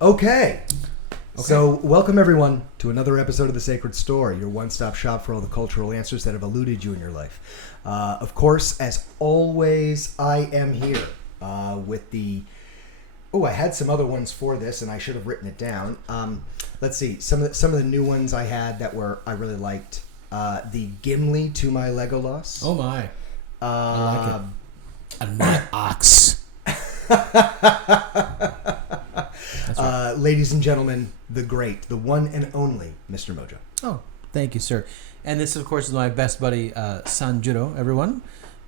Okay. So, welcome everyone to another episode of The Sacred Store, your one-stop shop for all the cultural answers that have eluded you in your life. Of course, as always, I am here with the... Oh, I had some other ones for this, and I should have written it down. Let's see. Some of the new ones I had that I really liked. The Gimli to my Legolas. Oh my! I like it. A night ox. Right. Ladies and gentlemen, the great, the one and only Mr. Mojo. Oh, thank you, sir. And this, of course, is my best buddy, Sanjuro, everyone.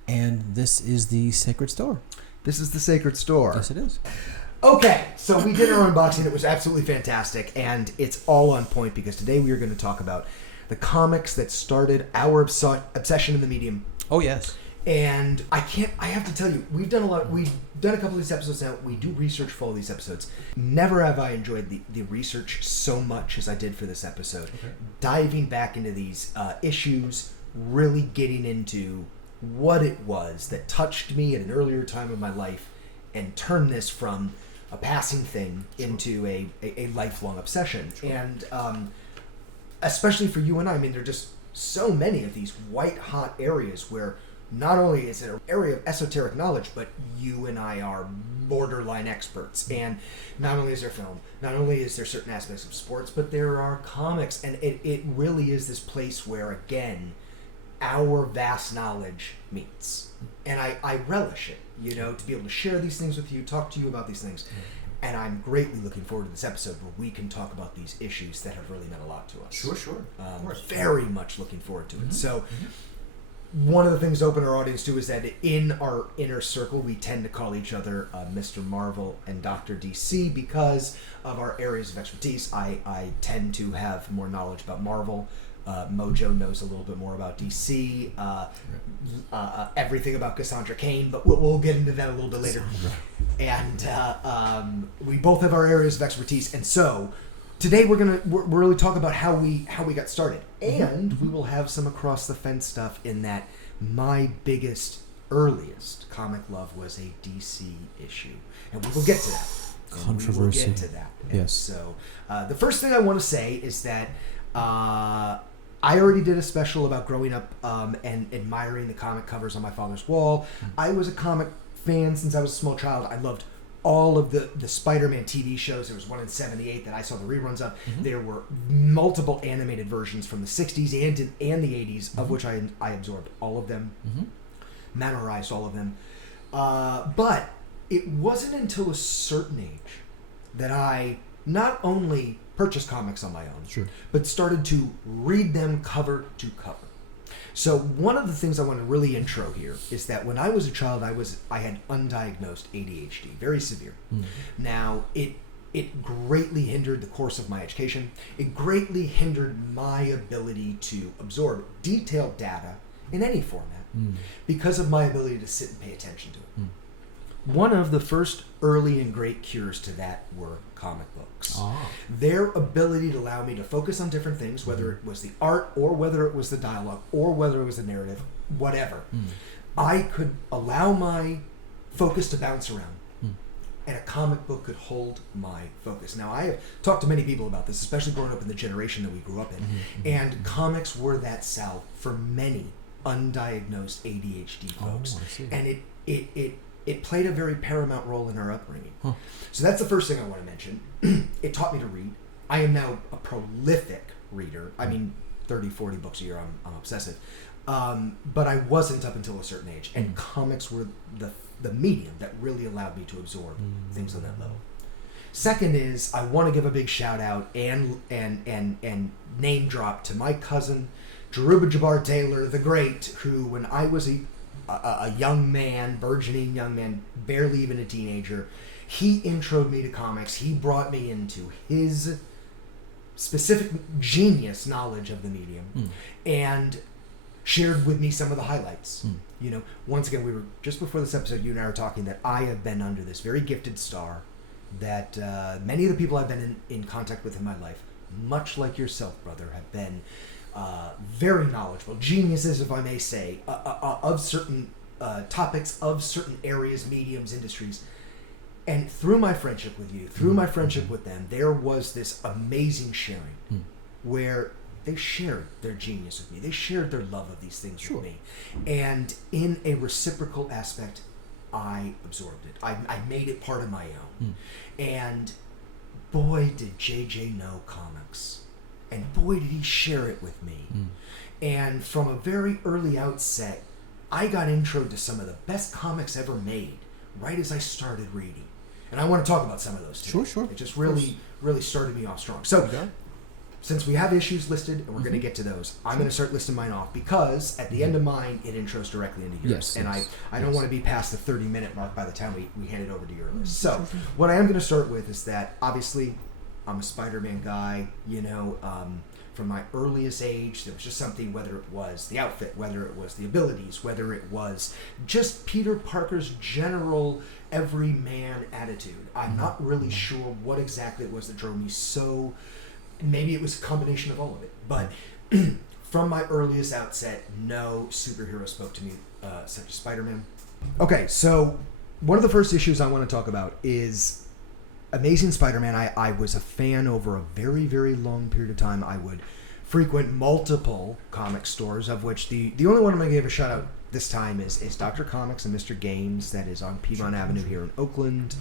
And this is the Sacred Store. This is the Sacred Store. Yes, it is. Okay, so we did our unboxing. It was absolutely fantastic, and it's all on point because today we are going to talk about the comics that started our obsession in the medium. Oh, yes. And I have to tell you, we've done a couple of these episodes now. We do research for all these episodes. Never have I enjoyed the research so much as I did for this episode. Okay. Diving back into these issues, really getting into what it was that touched me at an earlier time of my life and turned this from a passing thing into a lifelong obsession. Sure. And especially for you and I mean, there are just so many of these white-hot areas where not only is it an area of esoteric knowledge, but you and I are borderline experts. And not only is there film, not only is there certain aspects of sports, but there are comics. And it really is this place where, again, our vast knowledge meets. And I relish it, to be able to share these things with you, talk to you about these things. And I'm greatly looking forward to this episode where we can talk about these issues that have really meant a lot to us. Sure. Very much looking forward to it. So... One of the things to open our audience to is that in our inner circle, we tend to call each other Mr. Marvel and Dr. DC because of our areas of expertise. I tend to have more knowledge about Marvel. Mojo knows a little bit more about DC. Everything about Cassandra Cain, but we'll get into that a little bit later. And we both have our areas of expertise, and so today we're really talk about how we got started, and we will have some across the fence stuff in that my biggest, earliest comic love was a DC issue, and we will get to that. Controversy. We will get to that. And yes. So the first thing I want to say is that I already did a special about growing up and admiring the comic covers on my father's wall. I was a comic fan since I was a small child. I loved all of the Spider-Man TV shows. There was one in 78 that I saw the reruns of. Mm-hmm. There were multiple animated versions from the 60s and the 80s, of which I absorbed all of them, memorized all of them. But it wasn't until a certain age that I not only purchased comics on my own, but started to read them cover to cover. So one of the things I want to really intro here is that when I was a child, I had undiagnosed ADHD, very severe. Now, it greatly hindered the course of my education. It greatly hindered my ability to absorb detailed data in any format because of my ability to sit and pay attention to it. One of the first early and great cures to that were comic books. Their ability to allow me to focus on different things, whether it was the art or whether it was the dialogue or whether it was the narrative, whatever. I could allow my focus to bounce around, and a comic book could hold my focus. Now, I have talked to many people about this, especially growing up in the generation that we grew up in, and comics were that salve for many undiagnosed ADHD folks. And it played a very paramount role in our upbringing. So that's the first thing I want to mention. It taught me to read. I am now a prolific reader. I mean, 30, 40 books a year. I'm obsessive. But I wasn't up until a certain age. And comics were the medium that really allowed me to absorb things on that level. Second is, I want to give a big shout out and name drop to my cousin, Jaruba Jabbar Taylor, the Great, who when I was a young man, burgeoning young man, barely even a teenager, he introed me to comics. He brought me into his specific genius knowledge of the medium and shared with me some of the highlights. Once again, we were just before this episode, you and I were talking that I have been under this very gifted star that many of the people I've been in contact with in my life, much like yourself, brother, have been very knowledgeable, geniuses, if I may say, of certain topics, of certain areas, mediums, industries. And through my friendship with you, through my friendship with them, there was this amazing sharing where they shared their genius with me. They shared their love of these things with me. And in a reciprocal aspect, I absorbed it. I made it part of my own. And boy, did JJ know comics. And boy, did he share it with me. And from a very early outset, I got intro to some of the best comics ever made right as I started reading. And I want to talk about some of those too. Sure. It just really started me off strong. So, since we have issues listed, and we're going to get to those, I'm going to start listing mine off because at the end of mine, it intros directly into yours. And I don't want to be past the 30-minute mark by the time we hand it over to your list. So, what I am going to start with is that, obviously, I'm a Spider-Man guy. From my earliest age, there was just something, whether it was the outfit, whether it was the abilities, whether it was just Peter Parker's general everyman attitude. I'm not really sure what exactly it was that drove me so. Maybe it was a combination of all of it. But from my earliest outset, no superhero spoke to me such as Spider-Man. Okay, so one of the first issues I want to talk about is Amazing Spider-Man. I was a fan over a very, very long period of time. I would frequent multiple comic stores, of which the only one I'm going to give a shout out this time is Dr. Comics and Mr. Games, that is on Piedmont Avenue here in Oakland.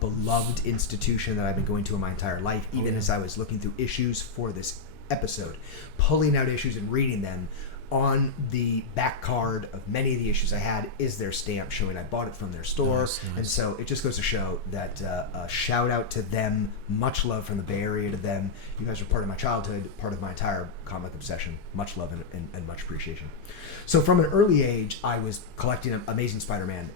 Beloved institution that I've been going to in my entire life, even as I was looking through issues for this episode, pulling out issues and reading them. On the back card of many of the issues I had is their stamp showing I bought it from their store. Nice. And so it just goes to show that shout out to them, much love from the Bay Area to them. You guys are part of my childhood, part of my entire comic obsession. Much love and much appreciation. So from an early age, I was collecting Amazing Spider-Man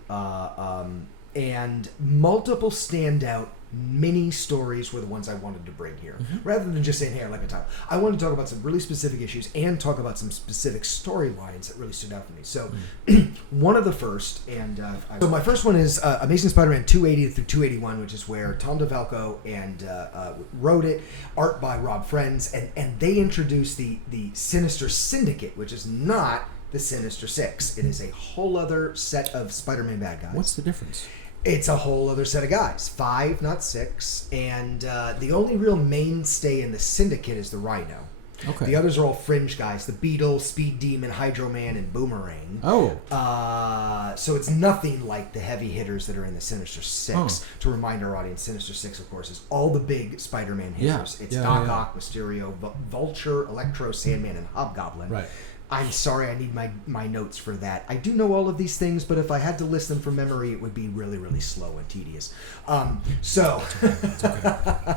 and multiple standout mini stories were the ones I wanted to bring here. Rather than just saying, hey, I like a title. I wanted to talk about some really specific issues and talk about some specific storylines that really stood out for me. So one of the first, and so my first one is Amazing Spider-Man 280 through 281, which is where Tom DeFalco and wrote it, art by Rob Friends, and they introduced the Sinister Syndicate, which is not the Sinister Six. It is a whole other set of Spider-Man bad guys. What's the difference? It's a whole other set of guys. 5, not 6. And the only real mainstay in the Syndicate is the Rhino. Okay. The others are all fringe guys. The Beetle, Speed Demon, Hydro Man, and Boomerang. So it's nothing like the heavy hitters that are in the Sinister Six. To remind our audience, Sinister Six, of course, is all the big Spider-Man hitters. It's Doc Ock, Mysterio, Vulture, Electro, Sandman, and Hobgoblin. Right. I'm sorry, I need my notes for that. I do know all of these things, but if I had to list them from memory, it would be really, really slow and tedious. It's okay.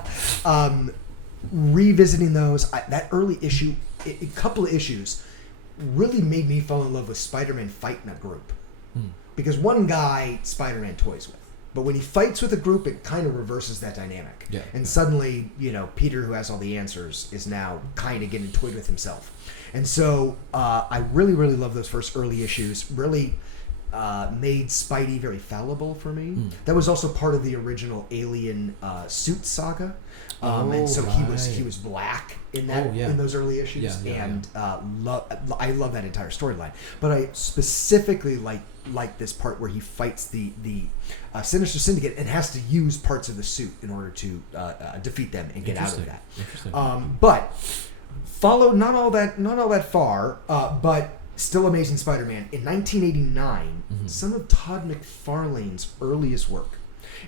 Revisiting those, that early issue, a couple of issues, really made me fall in love with Spider-Man fighting a group. Because one guy, Spider-Man toys with. But when he fights with a group, it kind of reverses that dynamic. And suddenly, Peter, who has all the answers, is now kind of getting toyed with himself. And so I really, really love those first early issues. Really made Spidey very fallible for me. That was also part of the original Alien suit saga. And so he was black in that in those early issues. I love that entire storyline. But I specifically like this part where he fights the Sinister Syndicate and has to use parts of the suit in order to defeat them and get out of that. But followed not all that far, but still Amazing Spider-Man. In 1989, some of Todd McFarlane's earliest work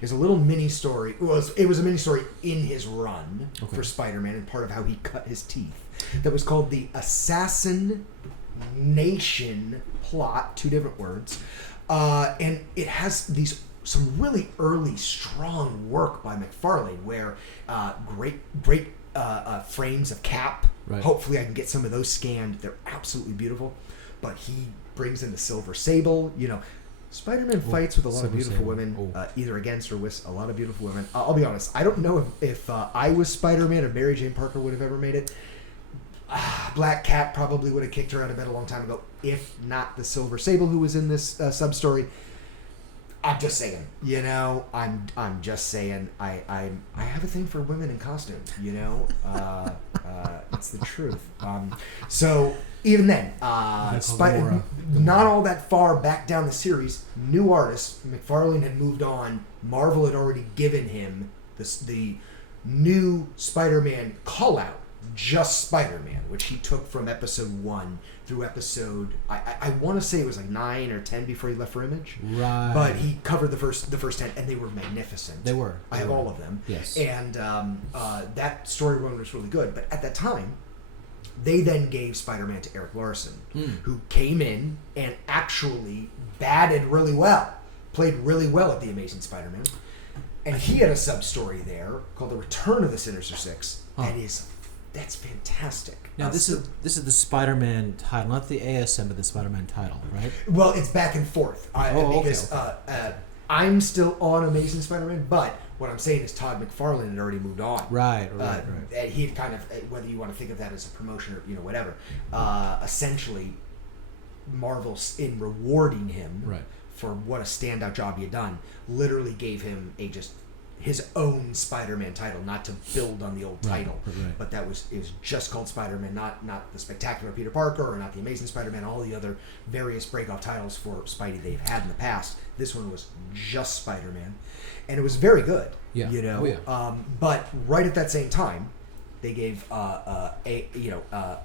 is a little mini story. It was a mini story in his run for Spider-Man and part of how he cut his teeth. That was called the Assassin Nation Plot, 2 different words, and it has some really early strong work by McFarlane where great frames of Cap. Right. Hopefully I can get some of those scanned. They're absolutely beautiful. But he brings in the Silver Sable. Spider-Man fights with a lot of beautiful women, either against or with a lot of beautiful women. I'll be honest. I don't know if I was Spider-Man or Mary Jane Parker would have ever made it. Black Cat probably would have kicked her out of bed a long time ago, if not the Silver Sable who was in this sub-story. I'm just saying, I'm just saying, I have a thing for women in costume, it's the truth. So Even then, Galore. not all that far back down the series, new artist, McFarlane had moved on. Marvel had already given him the new Spider-Man call-out, just Spider-Man, which he took from episode 1 through episode, I want to say it was like 9 or 10 before he left for Image. Right. But he covered the first 10, and they were magnificent. They were. I have all of them. Yes. And that story run was really good. But at that time, they then gave Spider-Man to Eric Larson, who came in and actually batted really well, played really well at The Amazing Spider-Man. And he had a sub-story there called The Return of the Sinister Six. That's fantastic. Now, this is the Spider-Man title, not the ASM, but the Spider-Man title, right? Well, it's back and forth. Because I'm still on Amazing Spider-Man, but what I'm saying is Todd McFarlane had already moved on. Right. And he had kind of, whether you want to think of that as a promotion or whatever, essentially, Marvel's in rewarding him for what a standout job he had done, literally gave him his own Spider-Man title, not to build on the old title, but it was just called Spider-Man, not the Spectacular Peter Parker or not the Amazing Spider-Man, all the other various breakoff titles for Spidey they've had in the past. This one was just Spider-Man, and it was very good. But right at that same time, they gave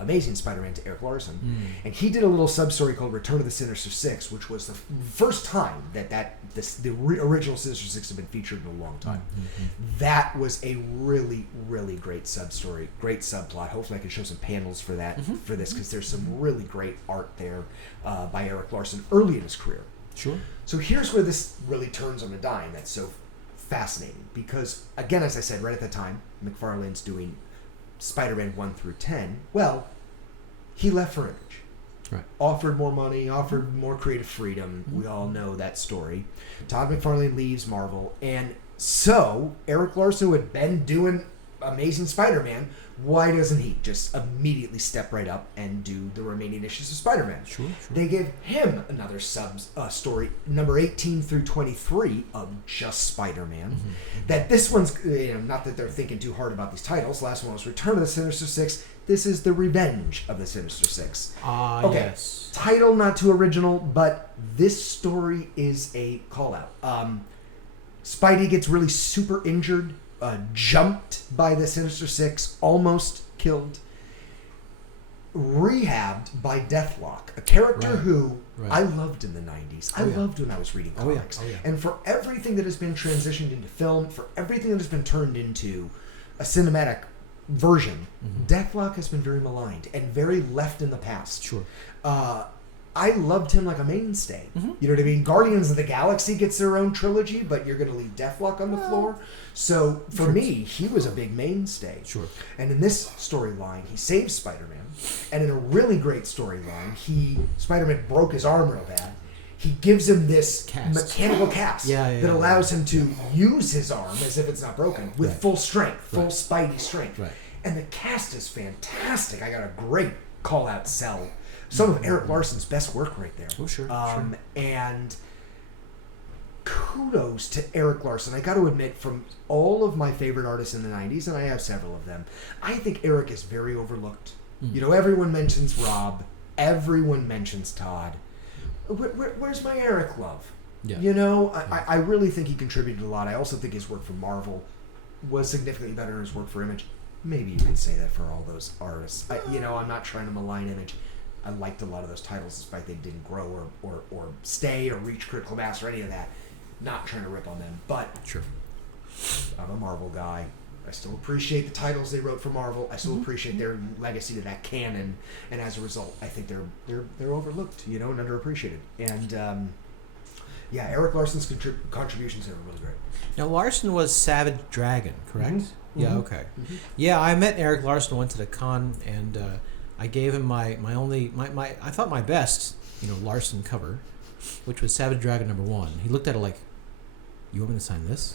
Amazing Spider-Man to Eric Larson, and he did a little sub-story called Return of the Sinister Six, which was the first time the original Sinister Six had been featured in a long time. That was a really, really great sub-story, great subplot. Hopefully I can show some panels for that for this, because there's some really great art there by Eric Larson early in his career. Sure. So here's where this really turns on a dime. That's so fascinating, because, again, as I said, right at the time, McFarlane's doing Spider-Man 1 through 10. Well, he left for Image. Right. Offered more money, offered more creative freedom. We all know that story. Todd McFarlane leaves Marvel, and so Eric Larson, who had been doing Amazing Spider-Man, why doesn't he just immediately step right up and do the remaining issues of Spider-Man? Sure. They gave him another story, number 18 through 23 of just Spider-Man. That this one's, not that they're thinking too hard about these titles. Last one was Return of the Sinister Six. This is the Revenge of the Sinister Six. Yes. Title not too original, but this story is a call-out. Spidey gets really super injured, jumped by the Sinister Six, almost killed, rehabbed by Deathlock, a character who I loved in the 90s. I loved when I was reading comics. And for everything that has been transitioned into film, for everything that has been turned into a cinematic version, Deathlock has been very maligned and very left in the past. Sure. I loved him like a mainstay. You know what I mean? Guardians of the Galaxy gets their own trilogy, but you're going to leave Deathlock on the floor. So for me, he was a big mainstay. Sure. And in this storyline, he saves Spider-Man. And in a really great storyline, Spider-Man broke his arm real bad. He gives him this mechanical cast that allows him to use his arm as if it's not broken with full strength, full Spidey strength. And the cast is fantastic. I got a great call-out sell. Some of Eric Larson's best work right there. Oh, sure. And kudos to Eric Larson. I got to admit, from all of my favorite artists in the 90s, and I have several of them, I think Eric is very overlooked. Everyone mentions Rob. Everyone mentions Todd. Where's my Eric love? I really think he contributed a lot. I also think his work for Marvel was significantly better than his work for Image. Maybe you could say that for all those artists. I'm not trying to malign Image. I liked a lot of those titles despite they didn't grow or stay or reach critical mass or any of that. Not trying to rip on them, but I'm a Marvel guy. I still appreciate the titles they wrote for Marvel. I still appreciate their legacy to that canon, and as a result, I think they're overlooked, and underappreciated. And Eric Larson's contributions are really great. Now Larson was Savage Dragon, correct? Yeah. Okay. Yeah, I met Eric Larson once at a con, and I gave him my I thought my best Larson cover, which was Savage Dragon #1. He looked at it like, "You want me to sign this?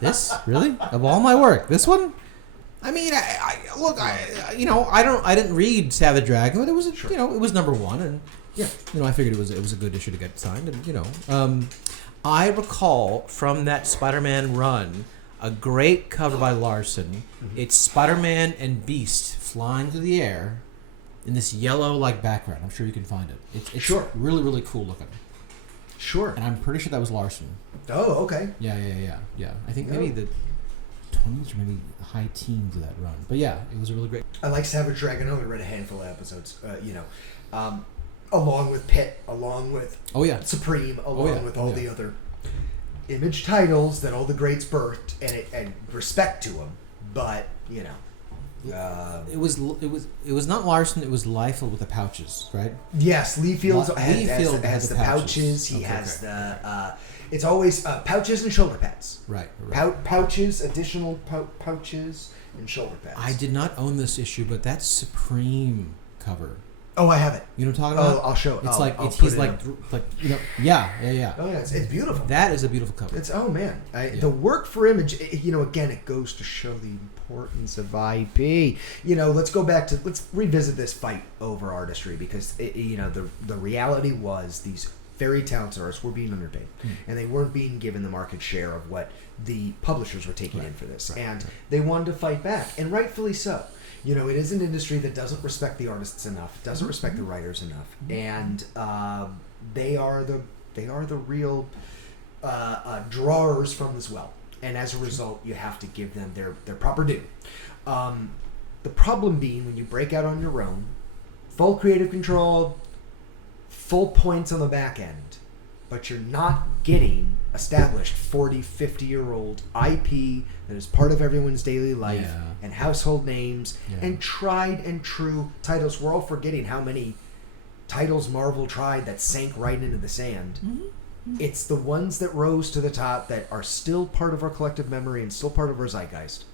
This really? Of all my work, this one?" I mean, I didn't read Savage Dragon, but it was it was #1, and I figured it was a good issue to get signed, and I recall from that Spider-Man run a great cover by Larson. It's Spider-Man and Beast flying through the air, in this yellow like background. I'm sure you can find it. It's Sure. really, really cool looking. Sure. And I'm pretty sure that was Larson. Oh, okay. Yeah. I think maybe the 20s or maybe high teens of that run. But yeah, it was a really great. I like Savage Dragon. I only read a handful of episodes. Along with Pitt, along with Supreme, along with all the other Image titles that all the greats birthed, and respect to them. But it was not Larson. It was Liefeld with the pouches, right? Yes, Liefeld has the pouches. He Okay, has the. It's always pouches and shoulder pads. Right. Pouches, additional pouches and shoulder pads. I did not own this issue, but that Supreme cover. Oh, I have it. You know what I'm talking about? Oh, I'll show it. It's he's like yeah. Oh yeah, it's beautiful. That is a beautiful cover. The work for Image. Again, it goes to show the importance of IP. Let's revisit this fight over artistry, because the reality was these very talented artists were being underpaid, and they weren't being given the market share of what the publishers were taking in for this, and they wanted to fight back, and rightfully so. It is an industry that doesn't respect the artists enough, doesn't respect the writers enough, and they are the real drawers from this well. And as a result, you have to give them their proper due. The problem being, when you break out on your own, full creative control, full points on the back end, but you're not getting established 40, 50-year-old IP that is part of everyone's daily life and household names and tried and true titles. We're all forgetting how many titles Marvel tried that sank right into the sand. It's the ones that rose to the top that are still part of our collective memory and still part of our zeitgeist.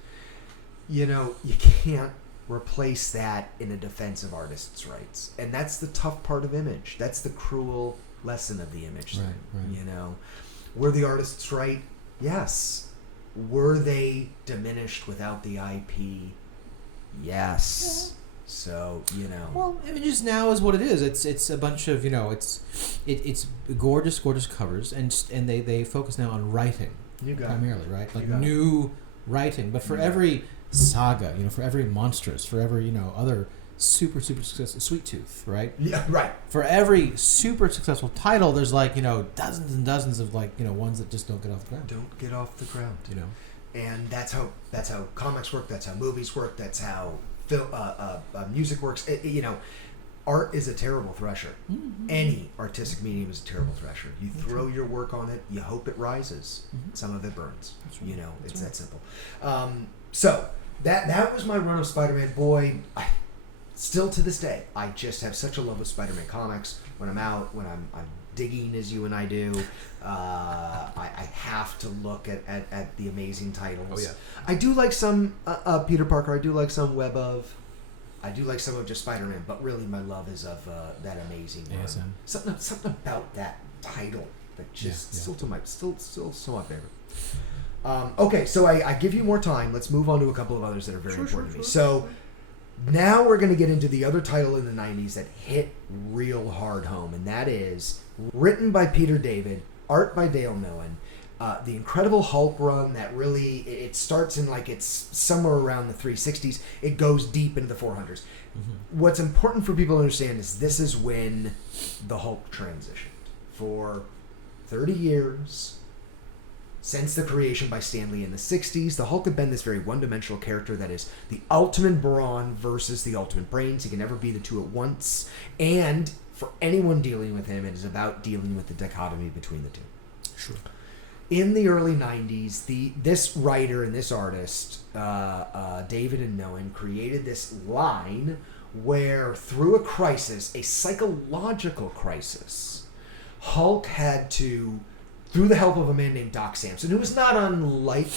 You can't replace that in a defense of artists' rights. And that's the tough part of Image. That's the cruel lesson of the Image thing. Right. Were the artists right? Yes. Were they diminished without the IP? Yes. So, Well, Images now is what it is. It's a bunch of, it's gorgeous covers, and they focus now on writing primarily, right? Like new writing. But for every saga, for every monstrous, for every, other super successful, Sweet Tooth, right? Yeah, right. For every super successful title, there's dozens and dozens of ones that just don't get off the ground. And that's how comics work. That's how movies work. That's how music works. Art is a terrible thresher. Any artistic medium is a terrible thresher. You throw your work on it, you hope it rises. Some of it burns. It's that simple. So that was my run of Spider-Man. Boy, still to this day, I just have such a love of Spider-Man comics. When I'm out, when I'm digging as you and I do, I have to look at the amazing titles. Oh yeah. I do like some Peter Parker. I do like some Web of. I do like some of just Spider-Man, but really my love is of that amazing run. Something about that title that just still my favorite. Okay, so I give you more time. Let's move on to a couple of others that are very important to me. So now we're going to get into the other title in the 90s that hit real hard home, and that is written by Peter David, art by Dale Millen. The Incredible Hulk run that really, it starts in it's somewhere around the 360s. It goes deep into the 400s. What's important for people to understand is this is when the Hulk transitioned. For 30 years, since the creation by Stan Lee in the 60s, the Hulk had been this very one-dimensional character that is the ultimate brawn versus the ultimate brains. He can never be the two at once. And for anyone dealing with him, it is about dealing with the dichotomy between the two. Sure. In the early 90s, this writer and this artist, David and Millen, created this line where, through a crisis, a psychological crisis, Hulk had to, through the help of a man named Doc Samson, who was not unlike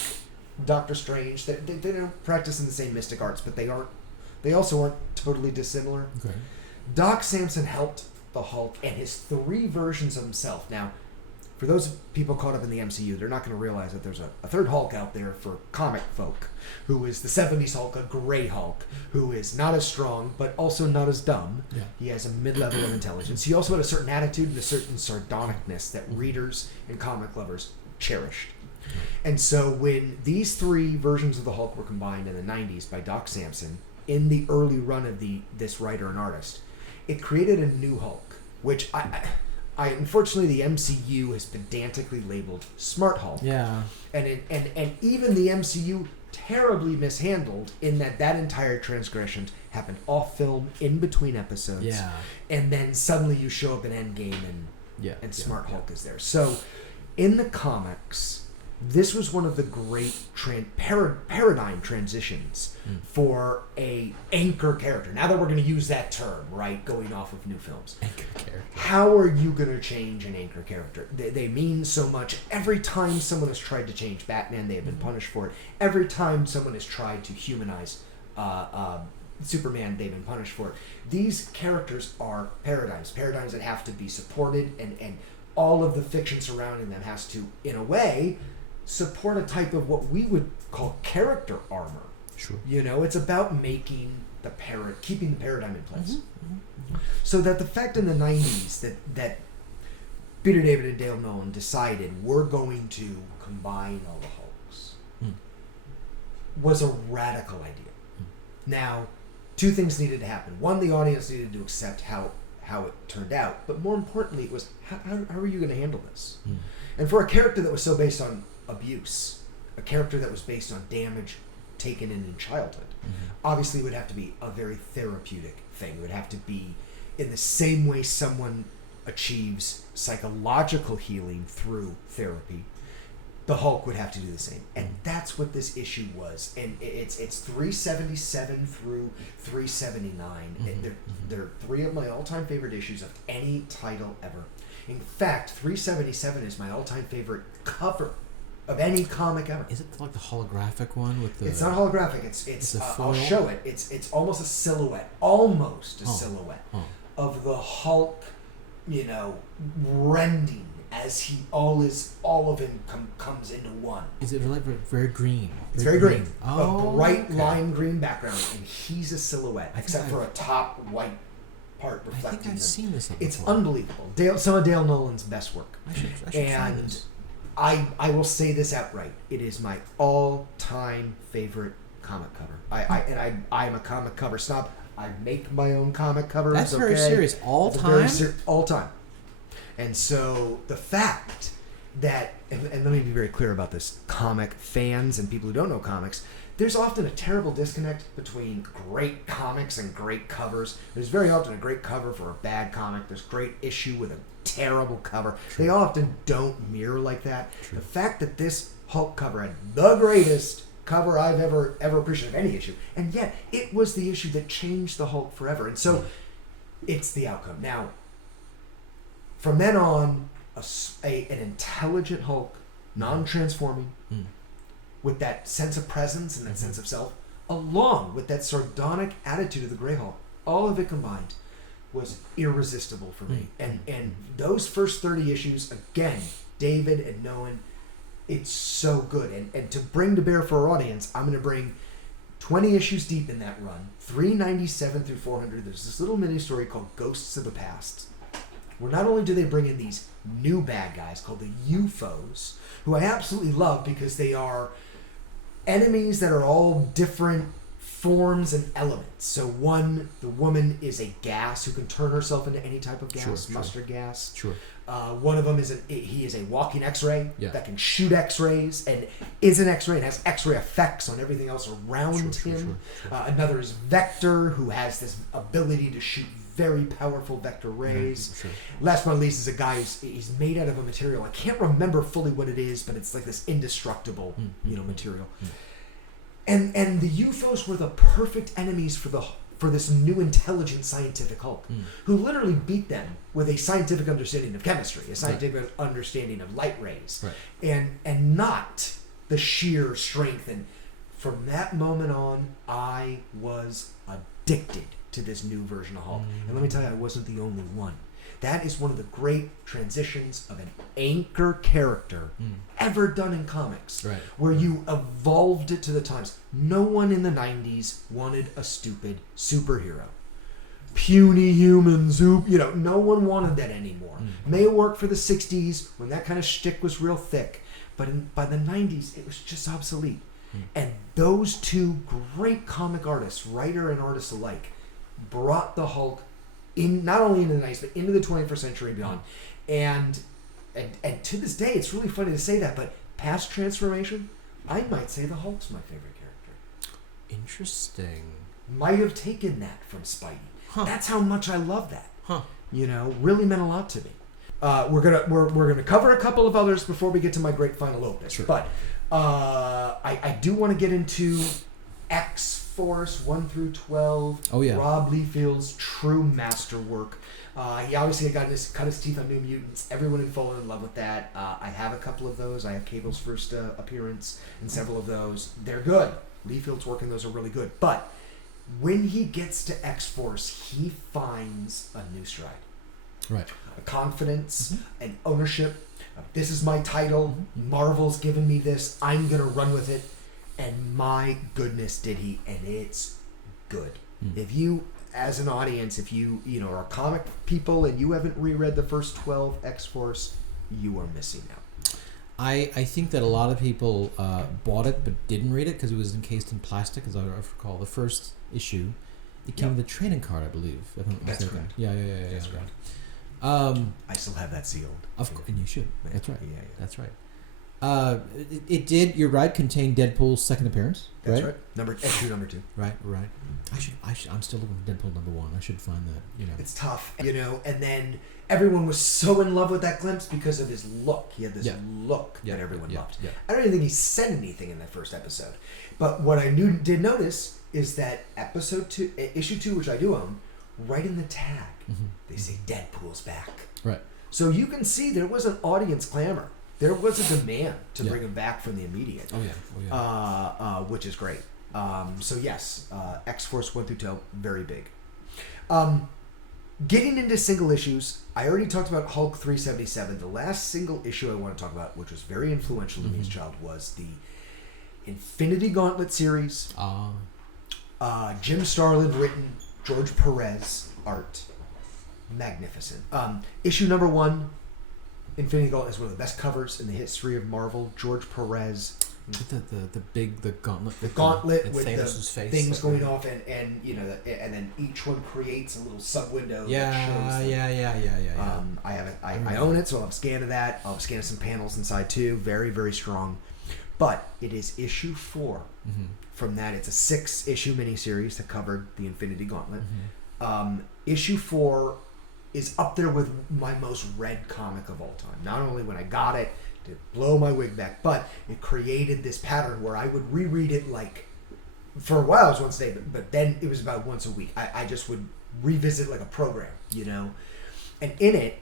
Doctor Strange. They don't practice in the same mystic arts, but they also aren't totally dissimilar. Okay. Doc Samson helped the Hulk and his 3 versions of himself. Now, for those people caught up in the MCU, they're not going to realize that there's a third Hulk out there for comic folk, who is the 70s Hulk, a gray Hulk, who is not as strong, but also not as dumb. Yeah. He has a mid-level of intelligence. He also had a certain attitude and a certain sardonicness that readers and comic lovers cherished. And so when these 3 versions of the Hulk were combined in the 90s by Doc Samson, in the early run of this writer and artist, it created a new Hulk, which I unfortunately the MCU has pedantically labeled Smart Hulk. Yeah. And even the MCU terribly mishandled in that entire transgression happened off film in between episodes. Yeah. And then suddenly you show up in Endgame and Smart Hulk is there. So in the comics, this was one of the great paradigm transitions for a anchor character. Now that we're going to use that term, right, going off of new films. Anchor character. How are you going to change an anchor character? They mean so much. Every time someone has tried to change Batman, they have been punished for it. Every time someone has tried to humanize Superman, they've been punished for it. These characters are paradigms that have to be supported, and all of the fiction surrounding them has to, in a way, support a type of what we would call character armor. Sure. It's about making keeping the paradigm in place. So that the fact in the 90s that Peter David and Dale Nolan decided we're going to combine all the Hulks was a radical idea. Now, two things needed to happen. One, the audience needed to accept how it turned out, but more importantly, it was how are you going to handle this? And for a character that was so based on abuse, a character that was based on damage taken in childhood, obviously it would have to be a very therapeutic thing. It would have to be in the same way someone achieves psychological healing through therapy. The Hulk would have to do the same, and that's what this issue was. And it's 377 through 379. They're three of my all-time favorite issues of any title ever. In fact, 377 is my all-time favorite cover of any comic ever. Is it like the holographic one with the? It's not holographic. It's I'll show it. It's almost a silhouette, silhouette of the Hulk, rending as all of him comes into one. Is it like very green? It's very green. Oh, a bright lime green background, and he's a silhouette, except for a top white part reflecting. I think I've seen this. It's unbelievable. Some of Dale Nolan's best work. I should try this. I will say this outright. It is my all-time favorite comic cover. I'm a comic cover snob. I make my own comic covers. That's very serious. All time? All time. And so the fact that, and let me be very clear about this, comic fans and people who don't know comics, there's often a terrible disconnect between great comics and great covers. There's very often a great cover for a bad comic. There's great issue with a terrible cover. True. They often don't mirror like that. True. The fact that this Hulk cover had the greatest cover I've ever appreciated of any issue, and yet it was the issue that changed the Hulk forever. And so it's the outcome. Now, from then on, an intelligent Hulk, non-transforming, with that sense of presence and that sense of self, along with that sardonic attitude of the Grey Hulk, all of it combined was irresistible for me. And those first 30 issues, again, David and Nolan, it's so good. And to bring to bear for our audience, I'm going to bring 20 issues deep in that run, 397 through 400. There's this little mini story called Ghosts of the Past, where not only do they bring in these new bad guys called the UFOs, who I absolutely love because they are enemies that are all different forms and elements. So the woman is a gas who can turn herself into any type of gas, mustard gas. Sure. One of them he is a walking X-ray that can shoot X-rays and is an X-ray and has X-ray effects on everything else around him. Another is Vector, who has this ability to shoot very powerful vector rays. Last but not least is a guy he's made out of a material. I can't remember fully what it is, but it's like this indestructible, material. And the UFOs were the perfect enemies for this new intelligent scientific Hulk, who literally beat them with a scientific understanding of chemistry, a scientific understanding of light rays, and not the sheer strength. And from that moment on, I was addicted to this new version of Hulk. And let me tell you, I wasn't the only one. That is one of the great transitions of an anchor character ever done in comics, where you evolved it to the times. No one in the 90s wanted a stupid superhero. Puny humans who, no one wanted that anymore. May have worked for the 60s when that kind of shtick was real thick, but by the 90s, it was just obsolete. And those two great comic artists, writer and artist alike, brought the Hulk in, not only into the 90s, but into the 21st century and beyond. And to this day, it's really funny to say that, but past transformation, I might say the Hulk's my favorite character. Interesting. Might have taken that from Spidey. Huh. That's how much I love that. Huh. You know, really meant a lot to me. We're gonna cover a couple of others before we get to my great final opus. Sure. But I do want to get into X-Force 1 through 12. Oh yeah. Rob Liefeld's true masterwork. He obviously cut his teeth on New Mutants. Everyone had fallen in love with that. I have a couple of those. I have Cable's first appearance in several of those. They're good. Liefeld's work in those are really good. But when he gets to X-Force, he finds a new stride. Right. A confidence, an ownership. This is my title. Marvel's given me this. I'm going to run with it. And my goodness, did he. And it's good. If you, as an audience, if you are comic people and you haven't reread the first 12 X-Force, you are missing out. I think that a lot of people bought it but didn't read it because it was encased in plastic, as I recall. The first issue, it came with a trading card, I believe. That's correct. Yeah. That's right. I still have that sealed. Of course, and you should. That's right. Yeah. That's right. It did. You're right. Contain Deadpool's second appearance. That's right. Issue number 2. Right. I'm still looking for Deadpool number 1. I should find that. It's tough. And then everyone was so in love with that glimpse because of his look. He had this look that everyone loved. Yeah. I don't even think he said anything in that first episode. But what I did notice is that issue 2, which I do own, right in the tag, they say Deadpool's back. Right. So you can see there was an audience clamor. There was a demand to bring him back from the immediate. Oh yeah. Which is great. So yes, X-Force 1 through 12, very big. Getting into single issues, I already talked about Hulk 377. The last single issue I want to talk about, which was very influential to me as a child, was the Infinity Gauntlet series. Jim Starlin written, George Perez art. Magnificent. Issue number 1, Infinity Gauntlet is one of the best covers in the history of Marvel. George Perez. The gauntlet. The gauntlet with Thanos' the face things going off, and and then each one creates a little sub window. Yeah. I own it, so I'll have a scan of that. I'll have a scan of some panels inside too. Very, very strong. But it is issue 4. From that, it's a 6-issue miniseries that covered the Infinity Gauntlet. Issue 4 is up there with my most read comic of all time. Not only when I got it, to blow my wig back, but it created this pattern where I would reread it for a while it was once a day, but then it was about once a week. I just would revisit like a program, And in it,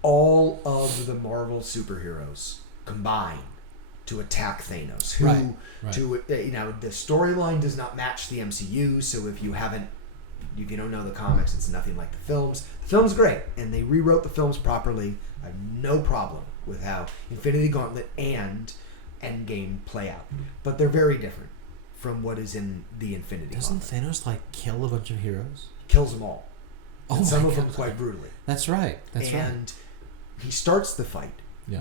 all of the Marvel superheroes combine to attack Thanos. The storyline does not match the MCU, so if you don't know the comics, it's nothing like the films. The film's great, and they rewrote the films properly. I have no problem with how Infinity Gauntlet and Endgame play out. But they're very different from what is in the Infinity Doesn't Gauntlet. Thanos kill a bunch of heroes? Kills them all. And some of God. them quite brutally. That's right. And he starts the fight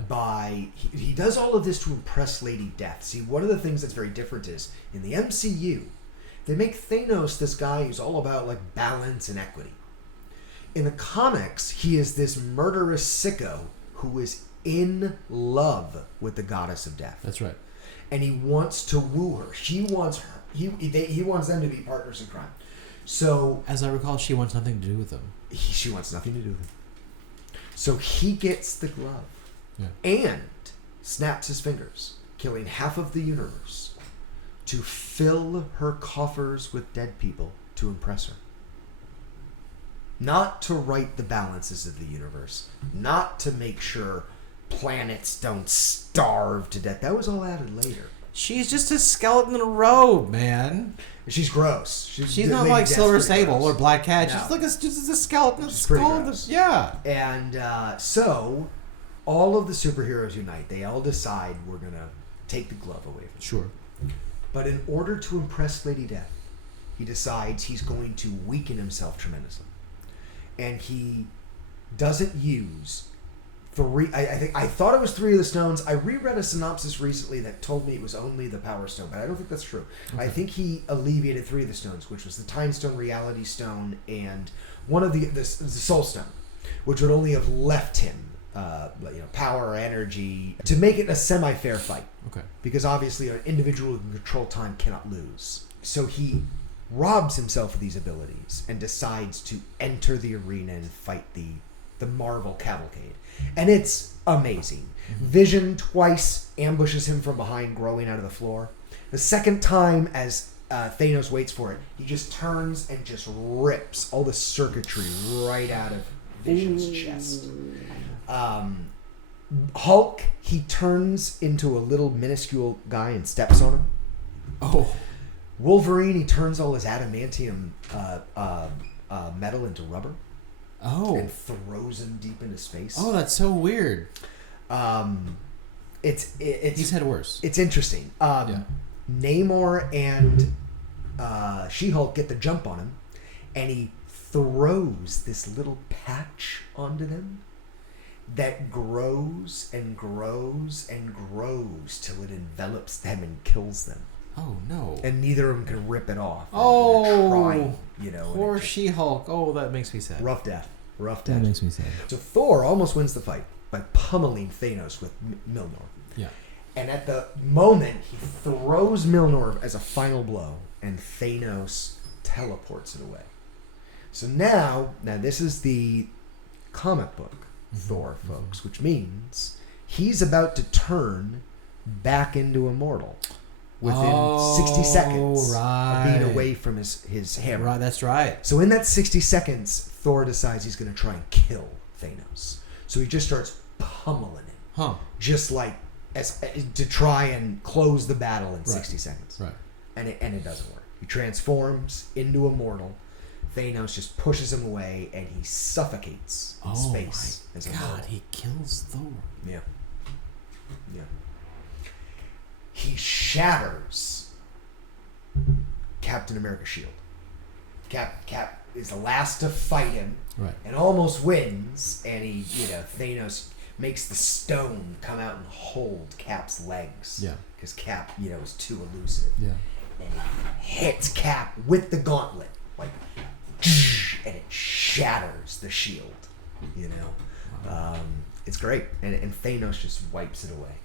by... He does all of this to impress Lady Death. See, one of the things that's very different is, in the MCU, they make Thanos this guy who's all about balance and equity. In the comics, he is this murderous sicko who is in love with the goddess of death. That's right. And he wants to woo her. He wants her. He wants them to be partners in crime. So, as I recall, she wants nothing to do with them. She wants nothing to do with him. So he gets the glove and snaps his fingers, killing half of the universe to fill her coffers with dead people to impress her. Not to right the balances of the universe. Not to make sure planets don't starve to death. That was all added later. She's just a skeleton in a robe, man. She's gross. She's not like Silver Sable or Black Cat. No. She's like just a skeleton. She's pretty gross. Yeah. And so, all of the superheroes unite. They all decide we're going to take the glove away from them. Sure. But in order to impress Lady Death, he decides he's going to weaken himself tremendously. And he doesn't use three. I thought it was 3 of the stones. I reread a synopsis recently that told me it was only the Power Stone, but I don't think that's true. Okay. I think he alleviated 3 of the stones, which was the Time Stone, Reality Stone, and one of the Soul Stone, which would only have left him power or energy to make it a semi-fair fight. Okay. Because obviously an individual who can control time cannot lose. So he robs himself of these abilities and decides to enter the arena and fight the Marvel cavalcade. And it's amazing. Mm-hmm. Vision twice ambushes him from behind, growing out of the floor. The second time, as Thanos waits for it, he just turns and just rips all the circuitry right out of Vision's chest. Hulk, he turns into a little minuscule guy and steps on him. Oh. Wolverine, he turns all his adamantium metal into rubber. Oh. And throws him deep into space. Oh, that's so weird. It's He's had worse. It's interesting. Namor and She-Hulk get the jump on him, and he throws this little patch onto them that grows and grows and grows till it envelops them and kills them. Oh no! And neither of them can rip it off. Oh, trying, poor She-Hulk. Oh, that makes me sad. Rough death. That makes me sad. So Thor almost wins the fight by pummeling Thanos with Mjolnir. Yeah. And at the moment, he throws Mjolnir as a final blow, and Thanos teleports it away. So now this is the comic book Thor, folks, which means he's about to turn back into immortal within 60 seconds of being away from his hammer. Right, that's right. So in that 60 seconds, Thor decides he's going to try and kill Thanos. So he just starts pummeling him. Just like to try and close the battle in 60 seconds. Right. And it doesn't work. He transforms into a mortal. Thanos just pushes him away, and he suffocates in space. Oh my God, he kills Thor. Yeah. He shatters Captain America's shield. Cap is the last to fight him, right, and almost wins. And he, Thanos makes the stone come out and hold Cap's legs. Yeah. Because Cap, is too elusive. Yeah. And he hits Cap with the gauntlet, and it shatters the shield. Wow. It's great, and Thanos just wipes it away.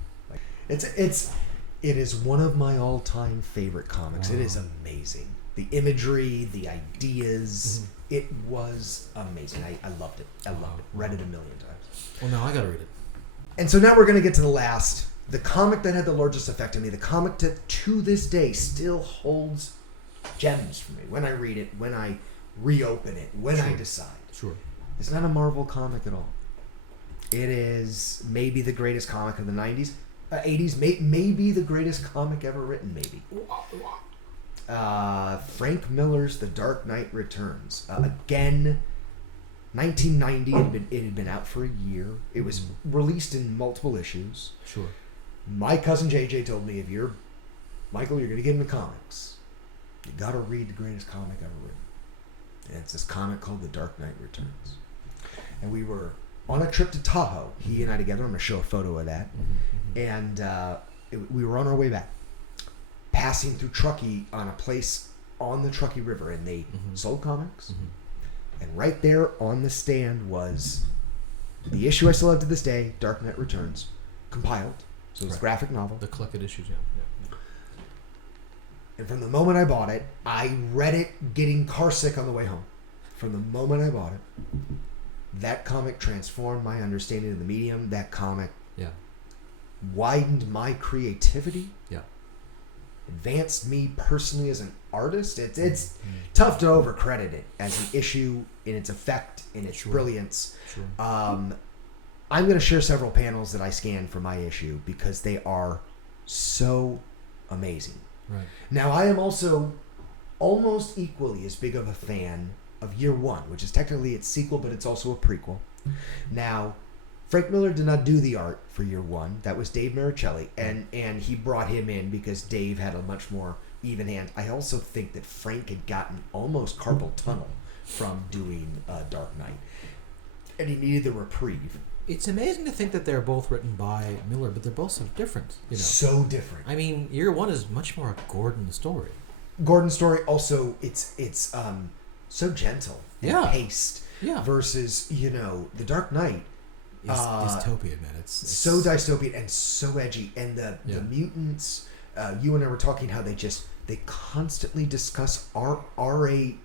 It is one of my all-time favorite comics. Wow. It is amazing. The imagery, the ideas, it was amazing. I loved it. I loved it. Read it a million times. Well, now I gotta read it. And so now we're going to get to the comic that had the largest effect on me, the comic that to this day still holds gems for me. When I read it, when I reopen it, when I decide. Sure. It's not a Marvel comic at all. It is maybe the greatest comic of the 90s. 80s, maybe the greatest comic ever written, maybe. Frank Miller's The Dark Knight Returns. Again, 1990, it had been out for a year. It was released in multiple issues. Sure. My cousin JJ told me, Michael, you're going to get into comics, you got to read the greatest comic ever written. And it's this comic called The Dark Knight Returns. And we were on a trip to Tahoe, he and I together. I'm going to show a photo of that. And we were on our way back, passing through Truckee on a place on the Truckee River, and they sold comics. And right there on the stand was the issue I still have to this day, Dark Knight Returns, compiled. So it's a graphic novel. The collected issues, yeah. And from the moment I bought it, I read it getting car sick on the way home. From the moment I bought it, that comic transformed my understanding of the medium. That comic widened my creativity. Yeah. Advanced me personally as an artist. It's tough to overcredit it as an issue in its effect, in its brilliance. Sure. I'm going to share several panels that I scanned for my issue because they are so amazing. Right. Now, I am also almost equally as big of a fan of Year One, which is technically its sequel, but it's also a prequel. Now, Frank Miller did not do the art for Year One. That was Dave Maricelli, and he brought him in because Dave had a much more even hand. I also think that Frank had gotten almost carpal tunnel from doing Dark Knight, and he needed the reprieve. It's amazing to think that they're both written by Miller, but they're both so different. So different. I mean, Year One is much more a Gordon story. Gordon's story also it's so gentle and paced. Yeah. Versus The Dark Knight. It's dystopian, man. It's so dystopian and so edgy, and the mutants. You and I were talking how they constantly discuss RAPE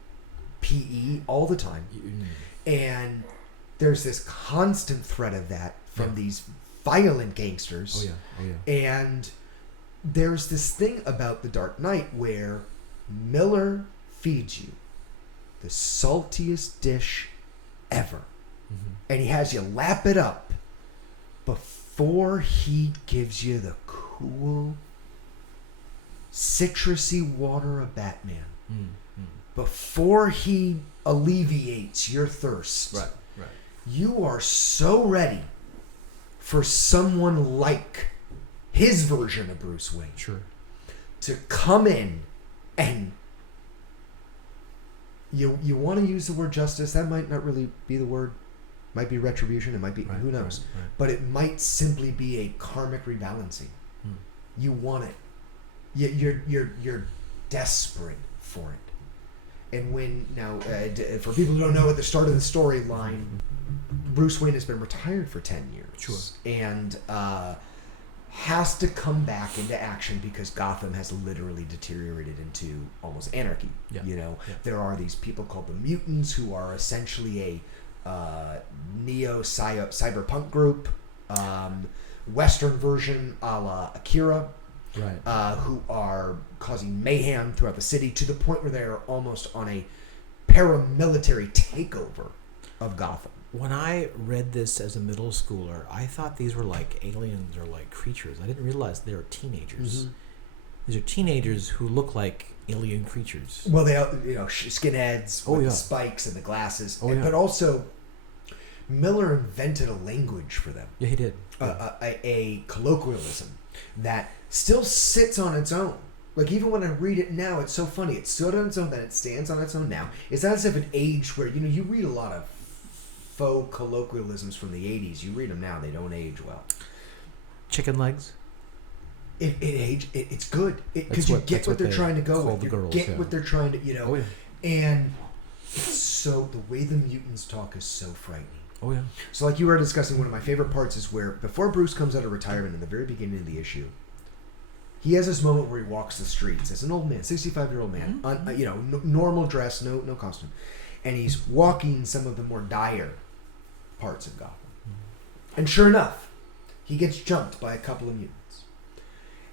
all the time, and there's this constant threat of that from these violent gangsters. Oh yeah. And there's this thing about The Dark Knight where Miller feeds you the saltiest dish ever. Mm-hmm. And he has you lap it up before he gives you the cool, citrusy water of Batman. Mm-hmm. Before he alleviates your thirst. Right. You are so ready for someone like his version of Bruce Wayne. Sure. To come in and you want to use the word justice. That might not really be the word. Might be retribution. It might be who knows. Right. But it might simply be a karmic rebalancing. You want it. You're desperate for it. And when now, for people who don't know, at the start of the storyline, Bruce Wayne has been retired for 10 years. Sure. And has to come back into action because Gotham has literally deteriorated into almost anarchy. Yeah. There are these people called the mutants who are essentially a neo-cyberpunk group, Western version a la Akira, who are causing mayhem throughout the city to the point where they are almost on a paramilitary takeover of Gotham. When I read this as a middle schooler, I thought these were like aliens or like creatures. I didn't realize they were teenagers. Mm-hmm. These are teenagers who look like alien creatures. Well, they skinheads with the spikes and the glasses. But also, Miller invented a language for them. Yeah, he did. A colloquialism that still sits on its own. Like, even when I read it now, it's so funny. It stood on its own, then it stands on its own now. It's not as if it aged where, you read a lot of faux colloquialisms from the 80s. You read them now, they don't age well. Chicken legs? It's good. Because you get what they're trying to go with. You get what they're trying to, And so the way the mutants talk is so frightening. Oh, yeah. So like you were discussing, one of my favorite parts is where, before Bruce comes out of retirement in the very beginning of the issue, he has this moment where he walks the streets as an old man, 65-year-old man, normal dress, no costume. And he's walking some of the more dire parts of Gotham. And sure enough, he gets jumped by a couple of mutants.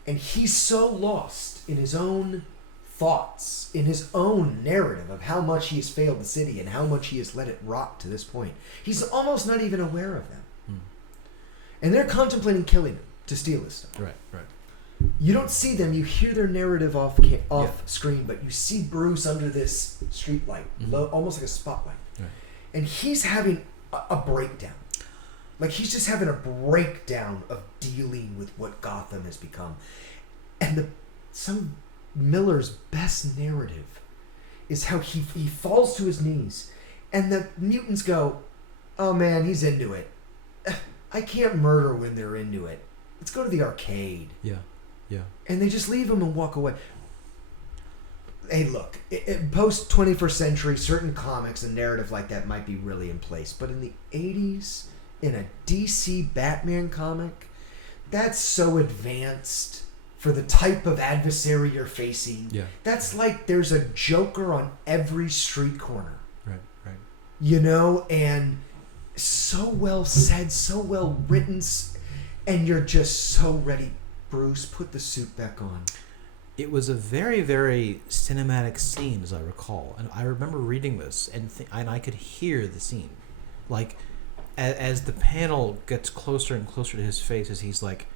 And he's so lost in his own thoughts, in his own narrative of how much he has failed the city and how much he has let it rot to this point. He's almost not even aware of them. And they're contemplating killing him to steal his stuff. Right. You don't see them. You hear their narrative off screen, but you see Bruce under this street light, almost like a spotlight. Right. And he's having a breakdown. Like, he's just having a breakdown of dealing with what Gotham has become. And some Miller's best narrative is how he falls to his knees, and the mutants go, "Oh man, he's into it. I can't murder when they're into it. Let's go to the arcade." Yeah. And they just leave him and walk away. Hey, look, post 21st century, certain comics and narrative like that might be really in place, but in the 80s, in a DC Batman comic, that's so advanced for the type of adversary you're facing. Yeah. That's like there's a Joker on every street corner. Right. And so well said, so well written, and you're just so ready. Bruce, put the suit back on. It was a very, very cinematic scene, as I recall. And I remember reading this, and I could hear the scene. Like, as the panel gets closer and closer to his face, as he's like,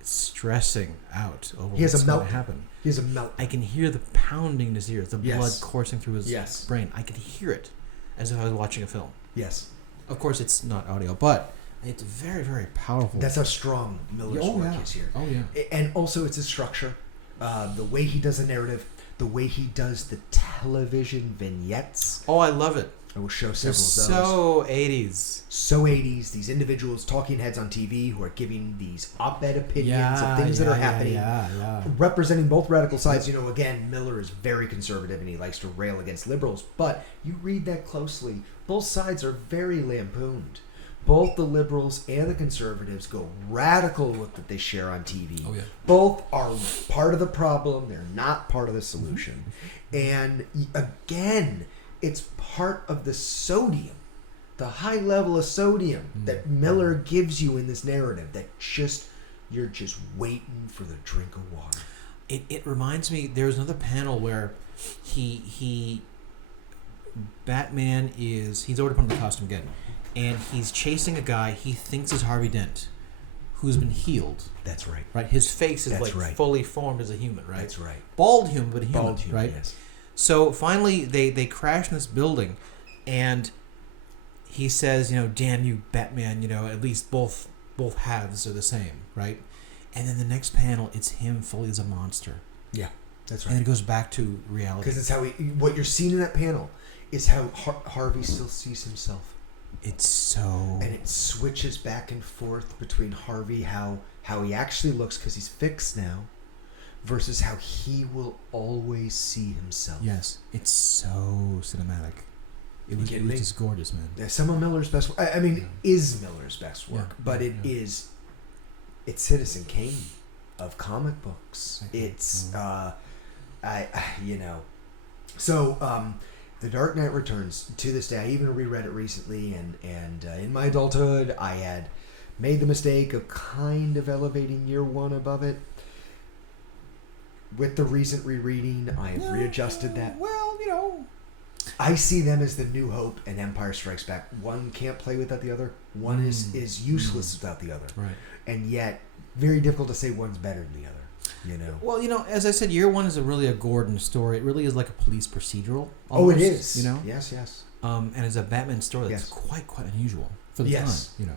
stressing out over what's going to happen. He has a melt. I can hear the pounding in his ears, the blood coursing through his brain. I could hear it as if I was watching a film. Yes. Of course, it's not audio, but it's very, very powerful. That's how strong Miller's work is here. Oh, yeah. And also, it's a structure. The way he does the narrative, the way he does the television vignettes. Oh, I love it. I will show They're several of those. so 80s. So 80s. These individuals, talking heads on TV, who are giving these op-ed opinions of things that are happening, representing both radical sides. You know, again, Miller is very conservative and he likes to rail against liberals. But you read that closely, both sides are very lampooned. Both the liberals and the conservatives go radical with what they share on TV. Oh, yeah. Both are part of the problem. They're not part of the solution. And again, it's part of the sodium, the high level of sodium that Miller gives you in this narrative that you're just waiting for the drink of water. It reminds me, there's another panel where Batman he's already put on the costume again, and he's chasing a guy he thinks is Harvey Dent, who's been healed. That's right. Right? His face is fully formed as a human, right? That's right. Bald human, but a human, Bald human, right? Yes. So finally, they crash in this building, and he says, damn you, Batman, at least both halves are the same, right? And then the next panel, it's him fully as a monster. Yeah, that's right. And it goes back to reality. Because it's how what you're seeing in that panel is how Harvey still sees himself. It's so... And it switches back and forth between Harvey, how he actually looks because he's fixed now, versus how he will always see himself. Yes, it's so cinematic. It was just gorgeous, man. Yeah, some of Miller's best work. I mean, is Miller's best work, but it's Citizen Kane of comic books. It's So The Dark Knight Returns, to this day, I even reread it recently, and in my adulthood, I had made the mistake of kind of elevating year one above it. With the recent rereading, I have readjusted that. Well, I see them as the New Hope and Empire Strikes Back. One can't play without the other. One is useless without the other. Right. And yet, very difficult to say one's better than the other. Well, as I said, year one is really a Gordon story. It really is like a police procedural. Almost, oh, it is. Yes. And it's a Batman story that's quite unusual for the time.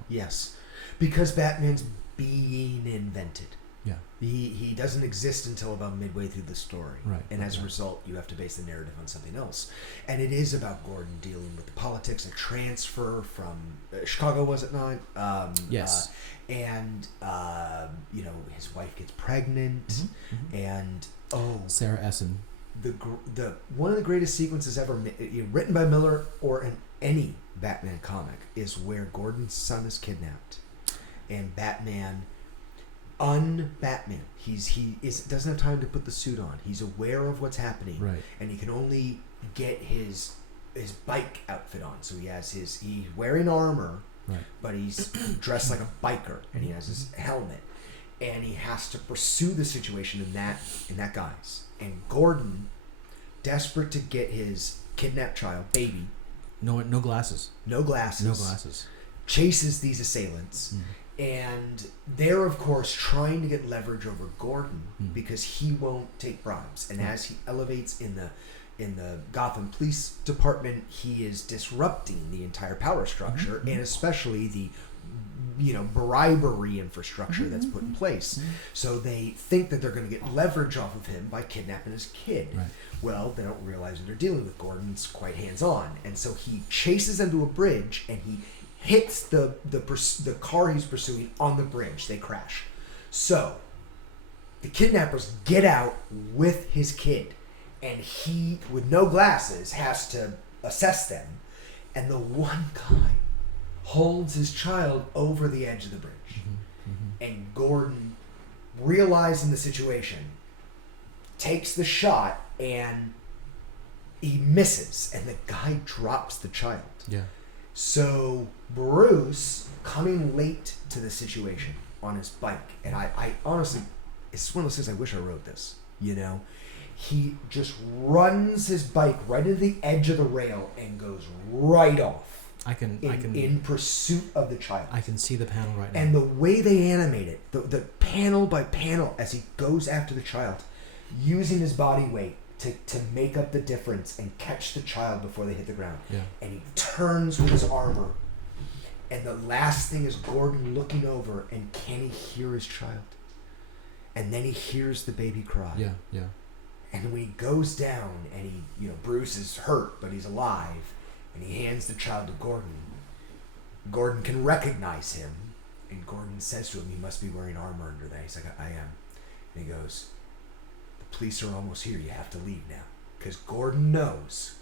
Yes. Because Batman's being invented. Yeah. He doesn't exist until about midway through the story. Right. And as a result, you have to base the narrative on something else. And it is about Gordon dealing with the politics, a transfer from Chicago, was it not? Yes. His wife gets pregnant, and Sarah Essen. The one of the greatest sequences ever written by Miller or in any Batman comic is where Gordon's son is kidnapped, and Batman. Un-Batman. He doesn't have time to put the suit on. He's aware of what's happening, right? And he can only get his bike outfit on. So he's wearing armor, right? But he's dressed like a biker, and he has his helmet, and he has to pursue the situation in that guise. And Gordon, desperate to get his kidnapped child, baby, no glasses, chases these assailants. And they're, of course, trying to get leverage over Gordon because he won't take bribes. And as he elevates in the Gotham Police Department, he is disrupting the entire power structure and especially the bribery infrastructure that's put in place. So they think that they're going to get leverage off of him by kidnapping his kid. Right. Well, they don't realize that they're dealing with Gordon's quite hands-on. And so he chases them to a bridge and he hits the car he's pursuing on the bridge. They crash. So the kidnappers get out with his kid, and he, with no glasses, has to assess them. And the one guy holds his child over the edge of the bridge. And Gordon, realizing the situation, takes the shot, and he misses, and the guy drops the child. Yeah. So Bruce, coming late to the situation on his bike, and I honestly, it's one of those things I wish I wrote this, he just runs his bike right into the edge of the rail and goes right off. In pursuit of the child. I can see the panel right now. And the way they animate it, the panel by panel as he goes after the child, using his body weight to make up the difference and catch the child before they hit the ground. Yeah. And he turns with his armor. And the last thing is Gordon looking over, and can he hear his child? And then he hears the baby cry. Yeah, yeah. And when he goes down and Bruce is hurt, but he's alive, and he hands the child to Gordon, Gordon can recognize him, and Gordon says to him, "You must be wearing armor under that." He's like, "I am." And he goes, "The police are almost here. You have to leave now." Because Gordon knows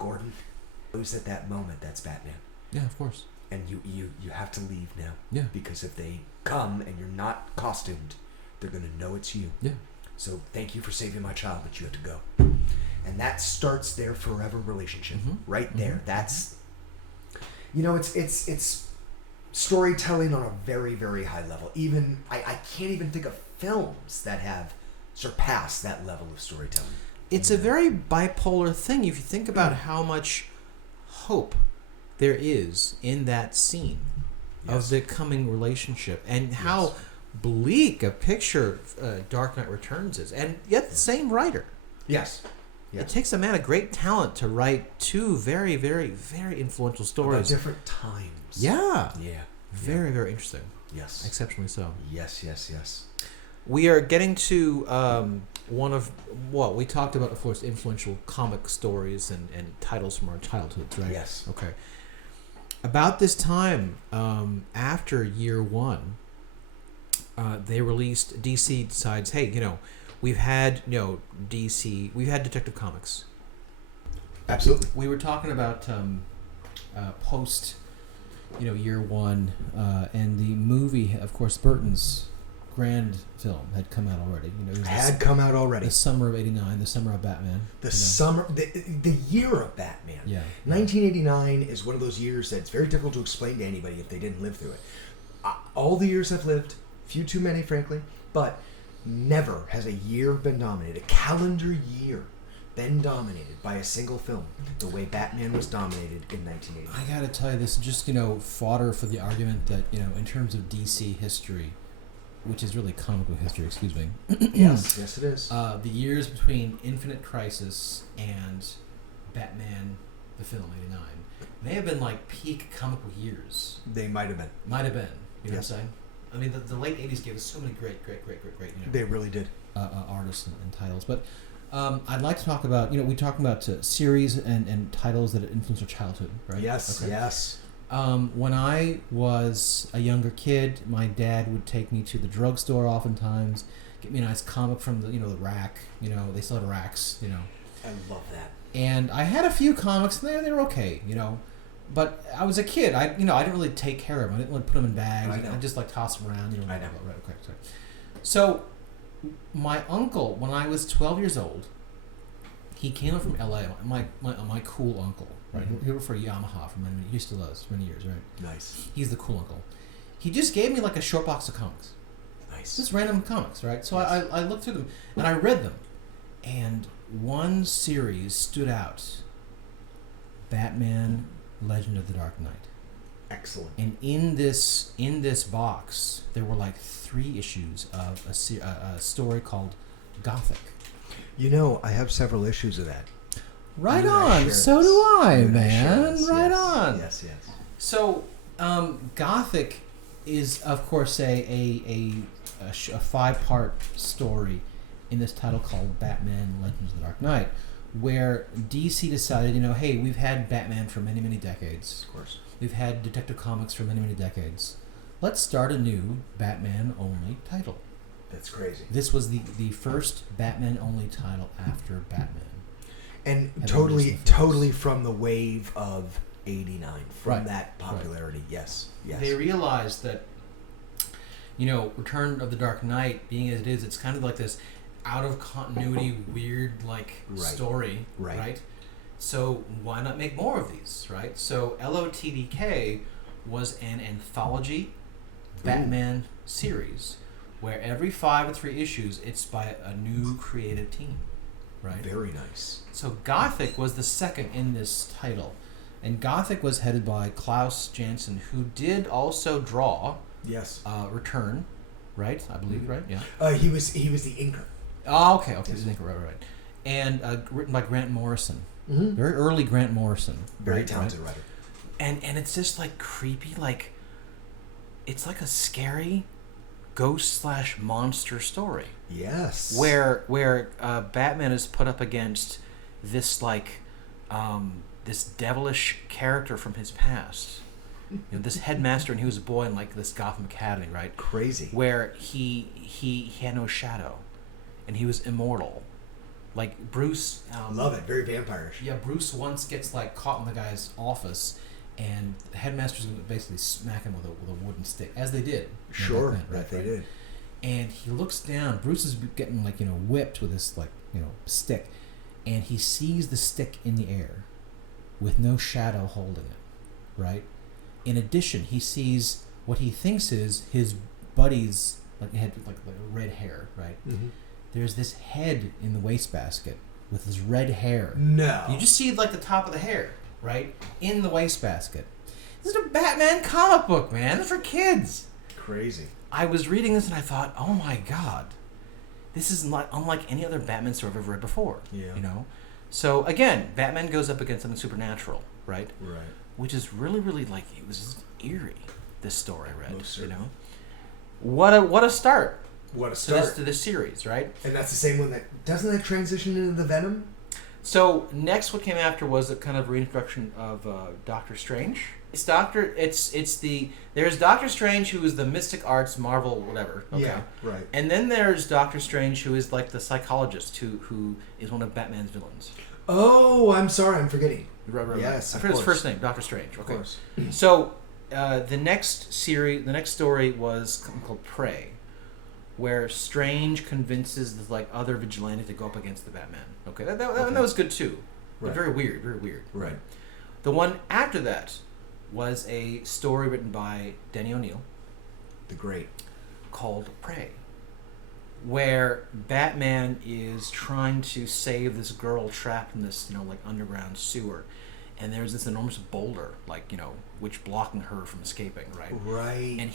at that moment that's Batman. Yeah, of course. And you have to leave now. Yeah. Because if they come and you're not costumed, they're going to know it's you. Yeah. So thank you for saving my child, but you have to go. And that starts their forever relationship right there. That's, it's storytelling on a very, very high level. Even I can't even think of films that have surpassed that level of storytelling. It's a very bipolar thing if you think about how much hope there is in that scene of the coming relationship and how bleak a picture Dark Knight Returns is, and yet the same writer. Yes. It takes a man of great talent to write two very, very, very influential stories. About different times. Yeah. Yeah. Very, very interesting. Yes. Exceptionally so. Yes. We are getting to one of what we talked about, of course, influential comic stories and titles from our childhoods, right? Yes. Okay. About this time, after year one, they released. DC decides, hey, we've had DC, we've had Detective Comics. Absolutely. We were talking about post, year one, and the movie, of course, Burton's grand film had come out already. The summer of '89, the summer of Batman. The year of Batman. Yeah. 1989 is one of those years that's very difficult to explain to anybody if they didn't live through it. All the years I've lived, few too many, frankly, but never has a year been dominated, a calendar year been dominated by a single film the way Batman was dominated in 1989. I gotta tell you, this is just fodder for the argument that in terms of DC history, which is really comic book history, excuse me. Yes, it is. The years between Infinite Crisis and Batman, the film, '89, may have been like peak comic book years. They might have been. You know what I'm saying? I mean, the late '80s gave us so many great. They really did. Artists and titles. But I'd like to talk about, we talked about series and titles that influenced our childhood, right? Yes, okay. Yes. When I was a younger kid, my dad would take me to the drugstore oftentimes, get me a nice comic from the the rack. They still had racks. I love that. And I had a few comics, and they were okay. But I was a kid. I didn't really take care of them. I didn't really put them in bags. I just toss them around. I know. Right. Okay. Sorry. So my uncle, when I was 12 years old, he came up from LA. My cool uncle. Right, he worked for Yamaha for many. He still does many years, right? Nice. He's the cool uncle. He just gave me a short box of comics. Nice. Just random comics, right? So yes. I looked through them and I read them, and one series stood out: Batman: Legend of the Dark Knight. Excellent. And in this box, there were 3 issues of a story called Gothic. I have several issues of that. Right on. So do I, man. Right on. Yes. So, Gothic is, of course, a 5-part story in this title called Batman: Legends of the Dark Knight, where DC decided, hey, we've had Batman for many, many decades. Of course. We've had Detective Comics for many, many decades. Let's start a new Batman-only title. That's crazy. This was the first Batman-only title after Batman. And totally from the wave of '89, from that popularity. Right. Yes. They realized that, Return of the Dark Knight, being as it is, it's kind of like this out of continuity, weird story, right? So why not make more of these, right? So LOTDK was an anthology Batman series where every 5 or 3 issues, it's by a new creative team. Right. Very nice. So Gothic was the second in this title, and Gothic was headed by Klaus Janson, who did also draw. Yes. Return, right? I believe, right? Yeah. He was the inker. Oh, okay. He was the inker, right. And written by Grant Morrison. Mm-hmm. Very early Grant Morrison. Very talented writer. And it's just creepy, it's a scary ghost/monster story. Yes. Where Batman is put up against this this devilish character from his past. This headmaster, and he was a boy in this Gotham Academy, right? Crazy. Where he had no shadow, and he was immortal. Like Bruce. Love it. Very vampire-ish. Yeah, Bruce once gets caught in the guy's office, and the headmaster's going to basically smack him with a wooden stick, as they did. Sure, back then, they did. And he looks down. Bruce is getting whipped with this stick, and he sees the stick in the air, with no shadow holding it, right? In addition, he sees what he thinks is his buddy's head with red hair, right? Mm-hmm. There's this head in the wastebasket with his red hair. No. You just see the top of the hair, right? In the wastebasket. This is a Batman comic book, man. It's for kids. Crazy. I was reading this and I thought, oh my god, this is not unlike any other Batman story I've ever read before. Yeah. So again, Batman goes up against something supernatural, right? Right. Which is really, really it was just eerie. This story I read. Most certainly. What a start. What a start to this series, right? And that's the same one that doesn't that transition into the Venom? So next, what came after was a kind of reintroduction of Doctor Strange. There's Doctor Strange, who is the Mystic Arts Marvel whatever. Okay. Yeah, right. And then there's Doctor Strange, who is the psychologist who is one of Batman's villains. Oh, I'm sorry, I'm forgetting. Right. Yes, I forget his first name, Doctor Strange. Okay. Of course. So the next story was called Prey, where Strange convinces the other vigilante to go up against the Batman. Okay, that was good too. But Right. very weird. Right. The one after that was a story written by Denny O'Neil, The Great, called Prey, where Batman is trying to save this girl trapped in this underground sewer, and there's this enormous boulder which blocking her from escaping, right? Right. And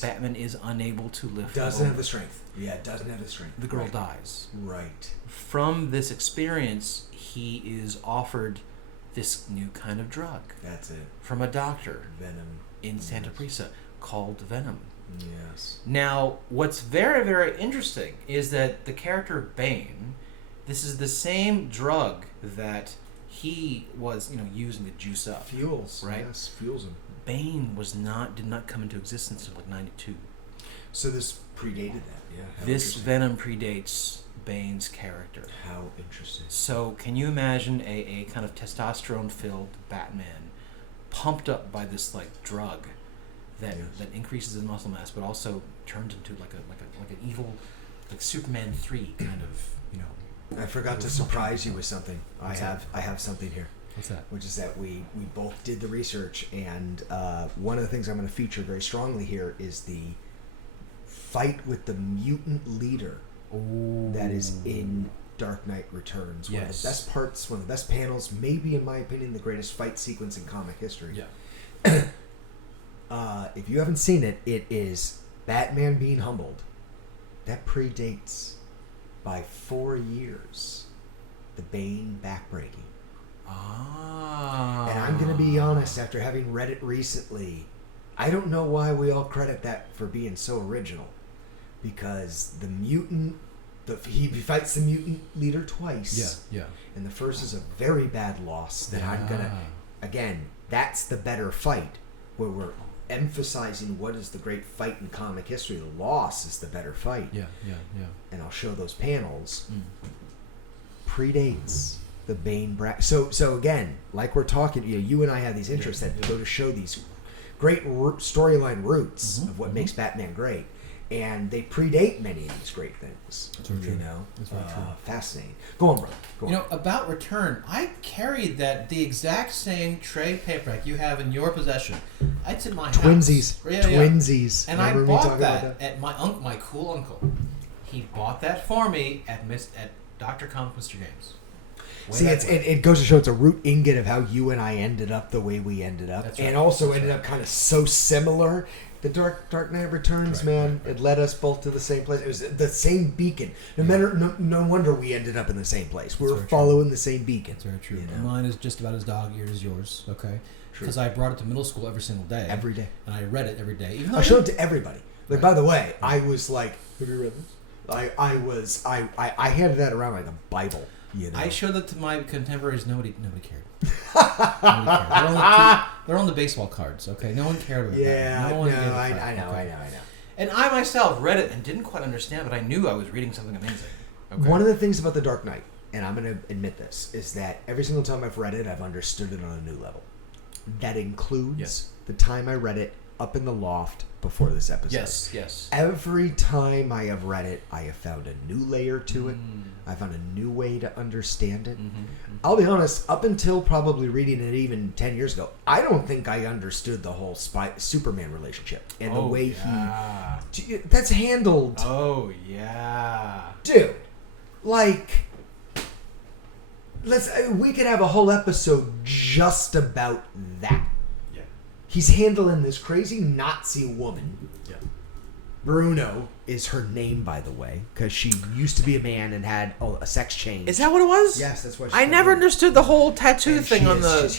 Batman is unable to lift. Doesn't have the strength. Yeah, doesn't have the strength. The girl dies. Right. From this experience, he is offered this new kind of drug. That's it. From a doctor. Venom. In Santa Prisa, called Venom. Yes. Now, what's very, very interesting is that the character Bane, this is the same drug that he was, using to juice up. Fuels. Right? Yes, fuels him. Bane did not come into existence until 92. So this predated that, yeah. This Venom predates Bane's character. How interesting. So can you imagine a kind of testosterone-filled Batman pumped up by this drug that increases his muscle mass, but also turns into an evil Superman 3 kind of I forgot to surprise you with something. I have something here. What's that? Which is that we both did the research, and one of the things I'm going to feature very strongly here is the fight with the mutant leader that is in Dark Knight Returns. One of the best parts, one of the best panels, maybe in my opinion the greatest fight sequence in comic history. Yeah. If you haven't seen it, it is Batman being humbled. That predates by 4 years the Bane backbreaking. And I'm going to be honest, after having read it recently, I don't know why we all credit that for being so original. Because the mutant, he fights the mutant leader twice. Yeah. And the first is a very bad loss that I'm going to, again, that's the better fight, where we're emphasizing what is the great fight in comic history. The loss is the better fight. Yeah. And I'll show those panels. Predates the Bane So again, like we're talking, you and I have these interests that go to show these great storyline roots of what makes Batman great, and they predate many of these great things. That's very true. That's very true. Fascinating. Go on, bro. Go on. About Return, I carried the exact same trade paperback you have in your possession. It's in my Twinsies. house. Twinsies. And Remember I bought that at my cool uncle. He bought that for me at Dr. Comic Mr. James. See, it goes to show it's a root ingot of how you and I ended up the way we ended up. That's right. And also ended up kind of so similar. The Dark Knight Returns, man, it led us both to the same place. It was the same beacon. No wonder we ended up in the same place. We were following the same beacon. That's very true. Mine is just about as dog-eared as yours, okay? Because I brought it to middle school every single day. Every day. And I read it every day. I showed it to everybody. Like, by the way, I was like, have you read this? I handed that around like a Bible. You know? I showed that to my contemporaries. Nobody cared. Nobody cared. They're on the baseball cards. Okay, no one cared about that. Yeah, No one gave a I crap, know. And I myself read it and didn't quite understand, but I knew I was reading something amazing. Okay. One of the things about The Dark Knight, and I'm going to admit this, is that every single time I've read it, I've understood it on a new level. That includes the time I read it up in the loft before this episode. Yes. Every time I have read it, I have found a new layer to it. I found a new way to understand it. I'll be honest, up until probably reading it even 10 years ago, I don't think I understood the whole Superman relationship and the way he... That's handled... Oh, yeah. Dude, like... we could have a whole episode just about that. Yeah. He's handling this crazy Nazi woman. Yeah. Bruno is her name, by the way, because she used to be a man and had a sex change. Is that what it was? Yes, that's what. I never understood the whole tattoo And thing she on has the just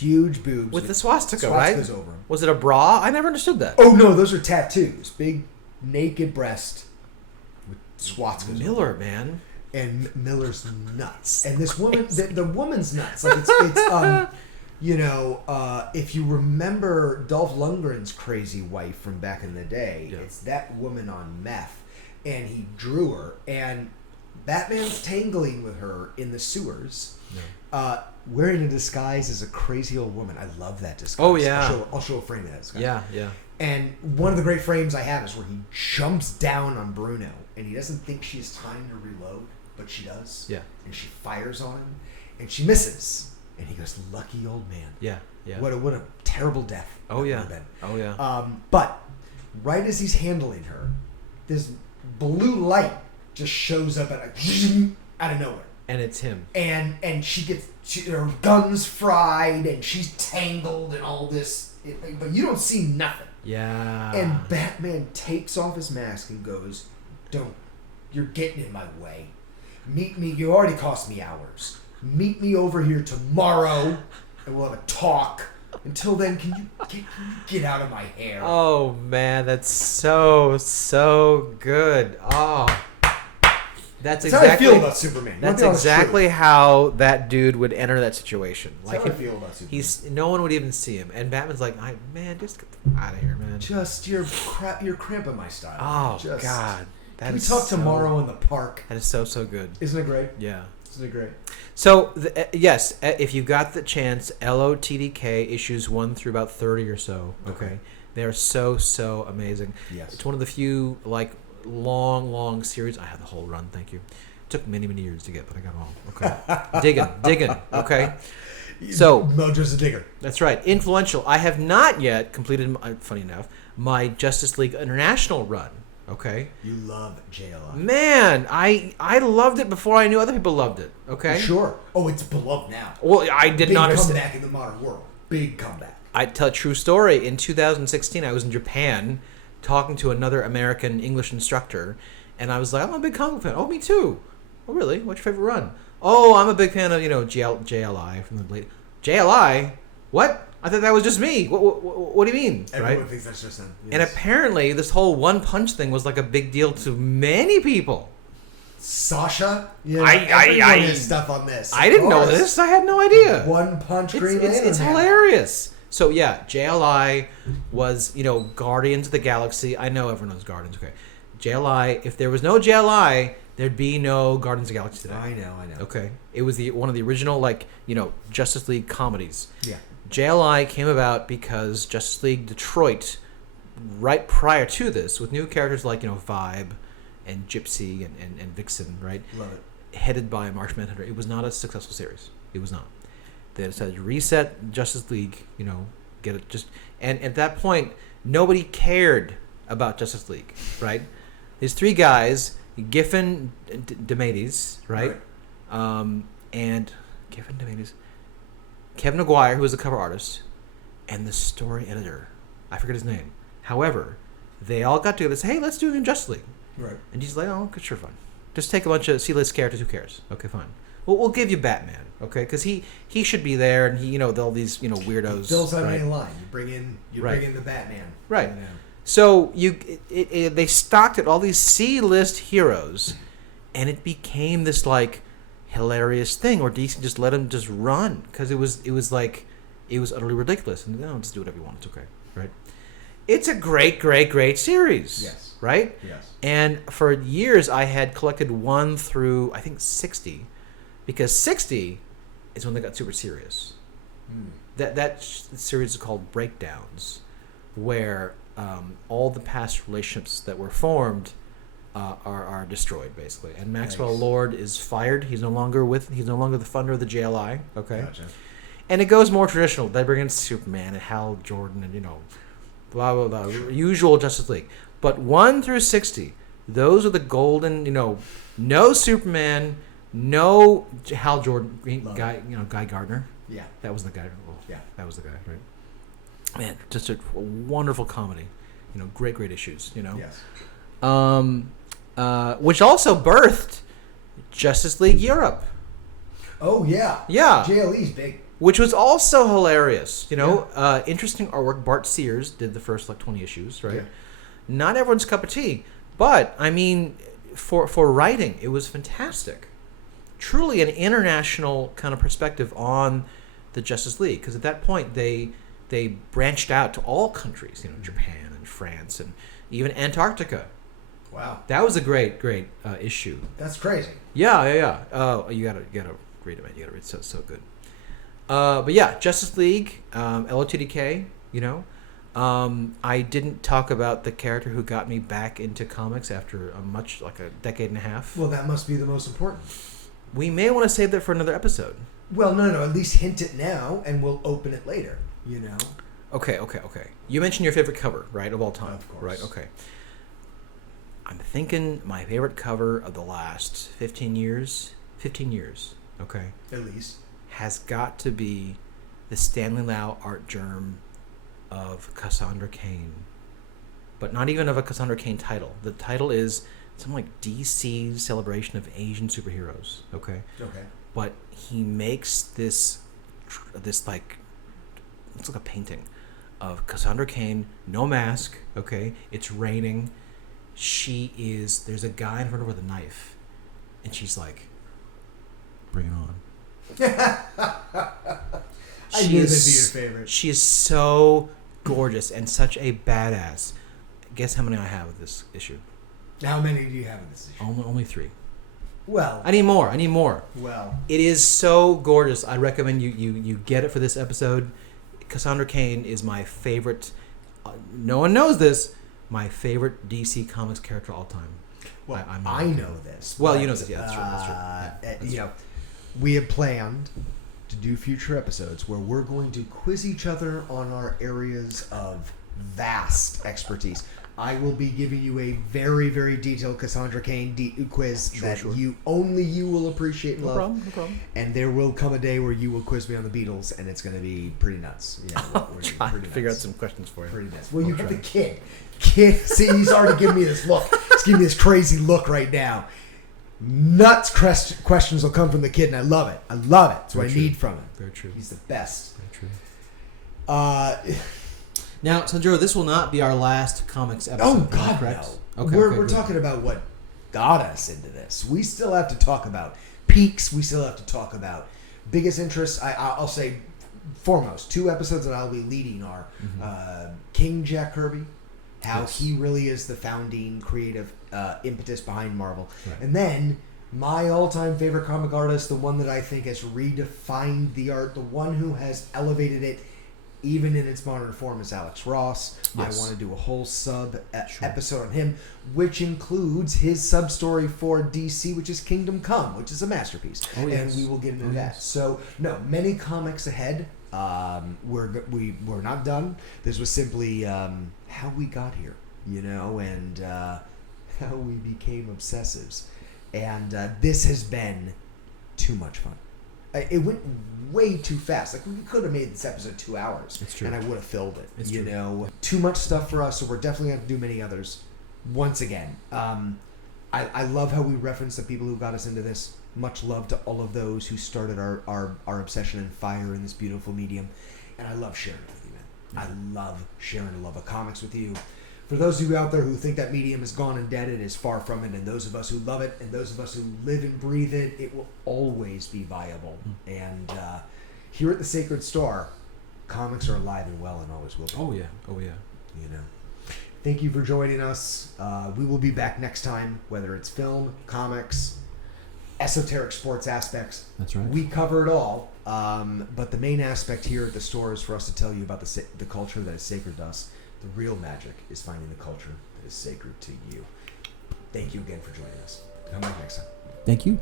huge boobs with the swastika, right? Swastikas over them. Was it a bra? I never understood that. Oh no, those are tattoos. Big naked breast with swastikas. Miller, man. And Miller's nuts. And this woman, the woman's nuts. Like it's if you remember Dolph Lundgren's crazy wife from back in the day, it's that woman on meth, and he drew her, and Batman's tangling with her in the sewers, wearing a disguise as a crazy old woman. I love that disguise. Oh yeah, I'll show a frame of that disguise. Yeah. And one of the great frames I have is where he jumps down on Bruno, and he doesn't think she has time to reload, but she does. Yeah. And she fires on him, and she misses. And he goes, "Lucky old man." Yeah. What a terrible death. Oh yeah. Been. Oh yeah. But right as he's handling her, this blue light just shows up out of nowhere. And it's him. And she gets her guns fried, and she's tangled and all this. But you don't see nothing. Yeah. And Batman takes off his mask and goes, "Don't. You're getting in my way. Meet me. You already cost me hours. Meet me over here tomorrow, and we'll have a talk. Until then, can you get out of my hair?" Oh man, that's so good. Oh, that's exactly how I feel about Superman. That's exactly how that dude would enter that situation. That's how I feel about Superman. No one would even see him, and Batman's like, "Man, just get out of here, man." Just you're cramping my style. Oh God, can we talk tomorrow in the park? That is so good. Isn't it great? Yeah. Isn't it great? So, yes, if you got the chance, LOTDK issues 1 through about 30 or so, okay? They're so amazing. Yes. It's one of the few, long series. I had the whole run, thank you. It took many years to get, but I got them all. Okay. digging, okay? So, Mojo's a digger. That's right. Influential. I have not yet completed, funny enough, my Justice League International run. Okay. You love JLI. Man, I loved it before I knew other people loved it. Okay. Sure. Oh, it's beloved now. Well, I did not understand. Big comeback in the modern world. Big comeback. I tell a true story. In 2016, I was in Japan talking to another American English instructor, and I was like, "I'm a big comic fan." "Oh, me too." "Oh, really? What's your favorite run?" "Oh, I'm a big fan of JLI from the late." "JLI? What? I thought that was just me. What do you mean?" Everyone thinks that's just them. Yes. And apparently, this whole One Punch thing was like a big deal to many people. Sasha? Yeah, I has stuff on this. I didn't know this. I had no idea. One Punch Green Lantern. It's hilarious. So yeah, JLI was, Guardians of the Galaxy. I know everyone knows Guardians. Okay, JLI. If there was no JLI, there'd be no Guardians of the Galaxy today. I know. Okay, it was one of the original Justice League comedies. Yeah. JLI came about because Justice League Detroit, right prior to this, with new characters like Vibe and Gypsy and Vixen, right? Love it. Headed by Martian Manhunter. It was not a successful series. It was not. They decided to reset Justice League, get it just... And at that point, nobody cared about Justice League, right? These three guys, Giffen DeMatteis, right? And Giffen DeMatteis... Kevin Maguire, who was the cover artist, and the story editor. I forget his name. However, they all got together and said, "Hey, let's do Justice League." Right. And he's like, "Oh, okay, sure, fine. Just take a bunch of C-list characters. Who cares? Okay, fine. Well, we'll give you Batman, okay? Because he should be there, and he, all these, weirdos. Fills out right? any line. You bring in the Batman. Right. So they stocked it all these C-list heroes, and it became this like hilarious thing where DC just let him just run because it was utterly ridiculous, and no, just do whatever you want. It's okay, right? It's a great series. Yes. Right? Yes. And for years I had collected 1 through I think 60, because 60 is when they got super serious. That series is called Breakdowns, where all the past relationships that were formed are destroyed basically, and Maxwell Lord is fired. He's no longer the funder of the JLI. Okay. Gotcha. And it goes more traditional. They bring in Superman and Hal Jordan and blah blah blah, usual Justice League. But 1 through 60, those are the golden. No Superman, no Hal Jordan, Guy Gardner. Yeah. That was the guy. Well, Yeah. That was the guy, right? Man, just a wonderful comedy. Great issues. Yes. Which also birthed Justice League Europe. Oh yeah. Yeah. JLE's big. Which was also hilarious. Interesting artwork. Bart Sears did the first 20 issues, right? Yeah. Not everyone's cup of tea, but I mean, for writing, it was fantastic. Truly an international kind of perspective on the Justice League, because at that point they branched out to all countries, Japan and France and even Antarctica. Wow. That was a great issue. That's crazy. Yeah. You gotta read it, man. You gotta read it. So good. But yeah, Justice League, LOTDK. I didn't talk about the character who got me back into comics after a decade and a half. Well, that must be the most important. We may want to save that for another episode. Well, no. At least hint it now, and we'll open it later. Okay. You mentioned your favorite cover, right, of all time. Of course. Right. Okay. I'm thinking my favorite cover of the last 15 years. Okay. At least. Has got to be the Stanley Lau art germ of Cassandra Cain, but not even of a Cassandra Cain title. The title is something like DC's Celebration of Asian Superheroes. Okay. But he makes this like, it's like a painting of Cassandra Cain, no mask. Okay, it's raining. There's a guy in front of her with a knife, and she's like, "Bring it on." I knew that'd be your favorite. She is so gorgeous and such a badass. Guess how many I have with this issue? How many do you have in this issue? Only 3. Well. I need more. Well. It is so gorgeous. I recommend you get it for this episode. Cassandra Cain is my favorite. No one knows this. My favorite DC Comics character of all time. Well, I know this. Well, you know this. Yeah, that's true. That's true. We have planned to do future episodes where we're going to quiz each other on our areas of vast expertise. I will be giving you a very, very detailed Cassandra Cain quiz that you will appreciate and love. No problem. And there will come a day where you will quiz me on the Beatles, and it's going to be pretty nuts. I'll try to figure out some questions for you. Pretty nuts. Well, you have the kid. See, he's already giving me this look. He's giving me this crazy look right now. Nuts questions will come from the kid, and I love it. That's what I need from him. Very true. He's the best. Very true. Now, Sandro, this will not be our last comics episode. Oh God, correct? no. Okay, we're talking about what got us into this. We still have to talk about peaks. We still have to talk about biggest interests. I'll say foremost 2 episodes that I'll be leading are King Jack Kirby, how he really is the founding creative impetus behind Marvel, and then my all-time favorite comic artist, the one that I think has redefined the art, the one who has elevated it even in its modern form, is Alex Ross. Yes. I want to do a whole episode on him, which includes his sub-story for DC, which is Kingdom Come, which is a masterpiece. Oh, yes. And we will get into that. So, many comics ahead. We're not done. This was simply how we got here, and how we became obsessives. And this has been too much fun. It went way too fast. Like, we could have made this episode 2 hours. It's true. And I would have filled it. It's true. Too much stuff for us, so we're definitely going to do many others. Once again, I love how we reference the people who got us into this. Much love to all of those who started our obsession and fire in this beautiful medium. And I love sharing it with you, man. I love sharing the love of comics with you. For those of you out there who think that medium is gone and dead, it is far from it. And those of us who love it, and those of us who live and breathe it, it will always be viable. And here at the Sacred Star, comics are alive and well and always will be. Oh yeah. You know. Thank you for joining us. We will be back next time, whether it's film, comics, esoteric sports aspects. That's right. We cover it all. But the main aspect here at the store is for us to tell you about the culture that is sacred to us. The real magic is finding the culture that is sacred to you. Thank you again for joining us. Come back next time. Thank you.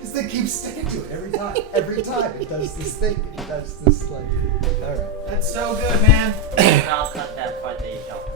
This thing keeps sticking to it every time. Every time it does this thing. It does this, like... All right. That's so good, man. I'll cut that part that you don't.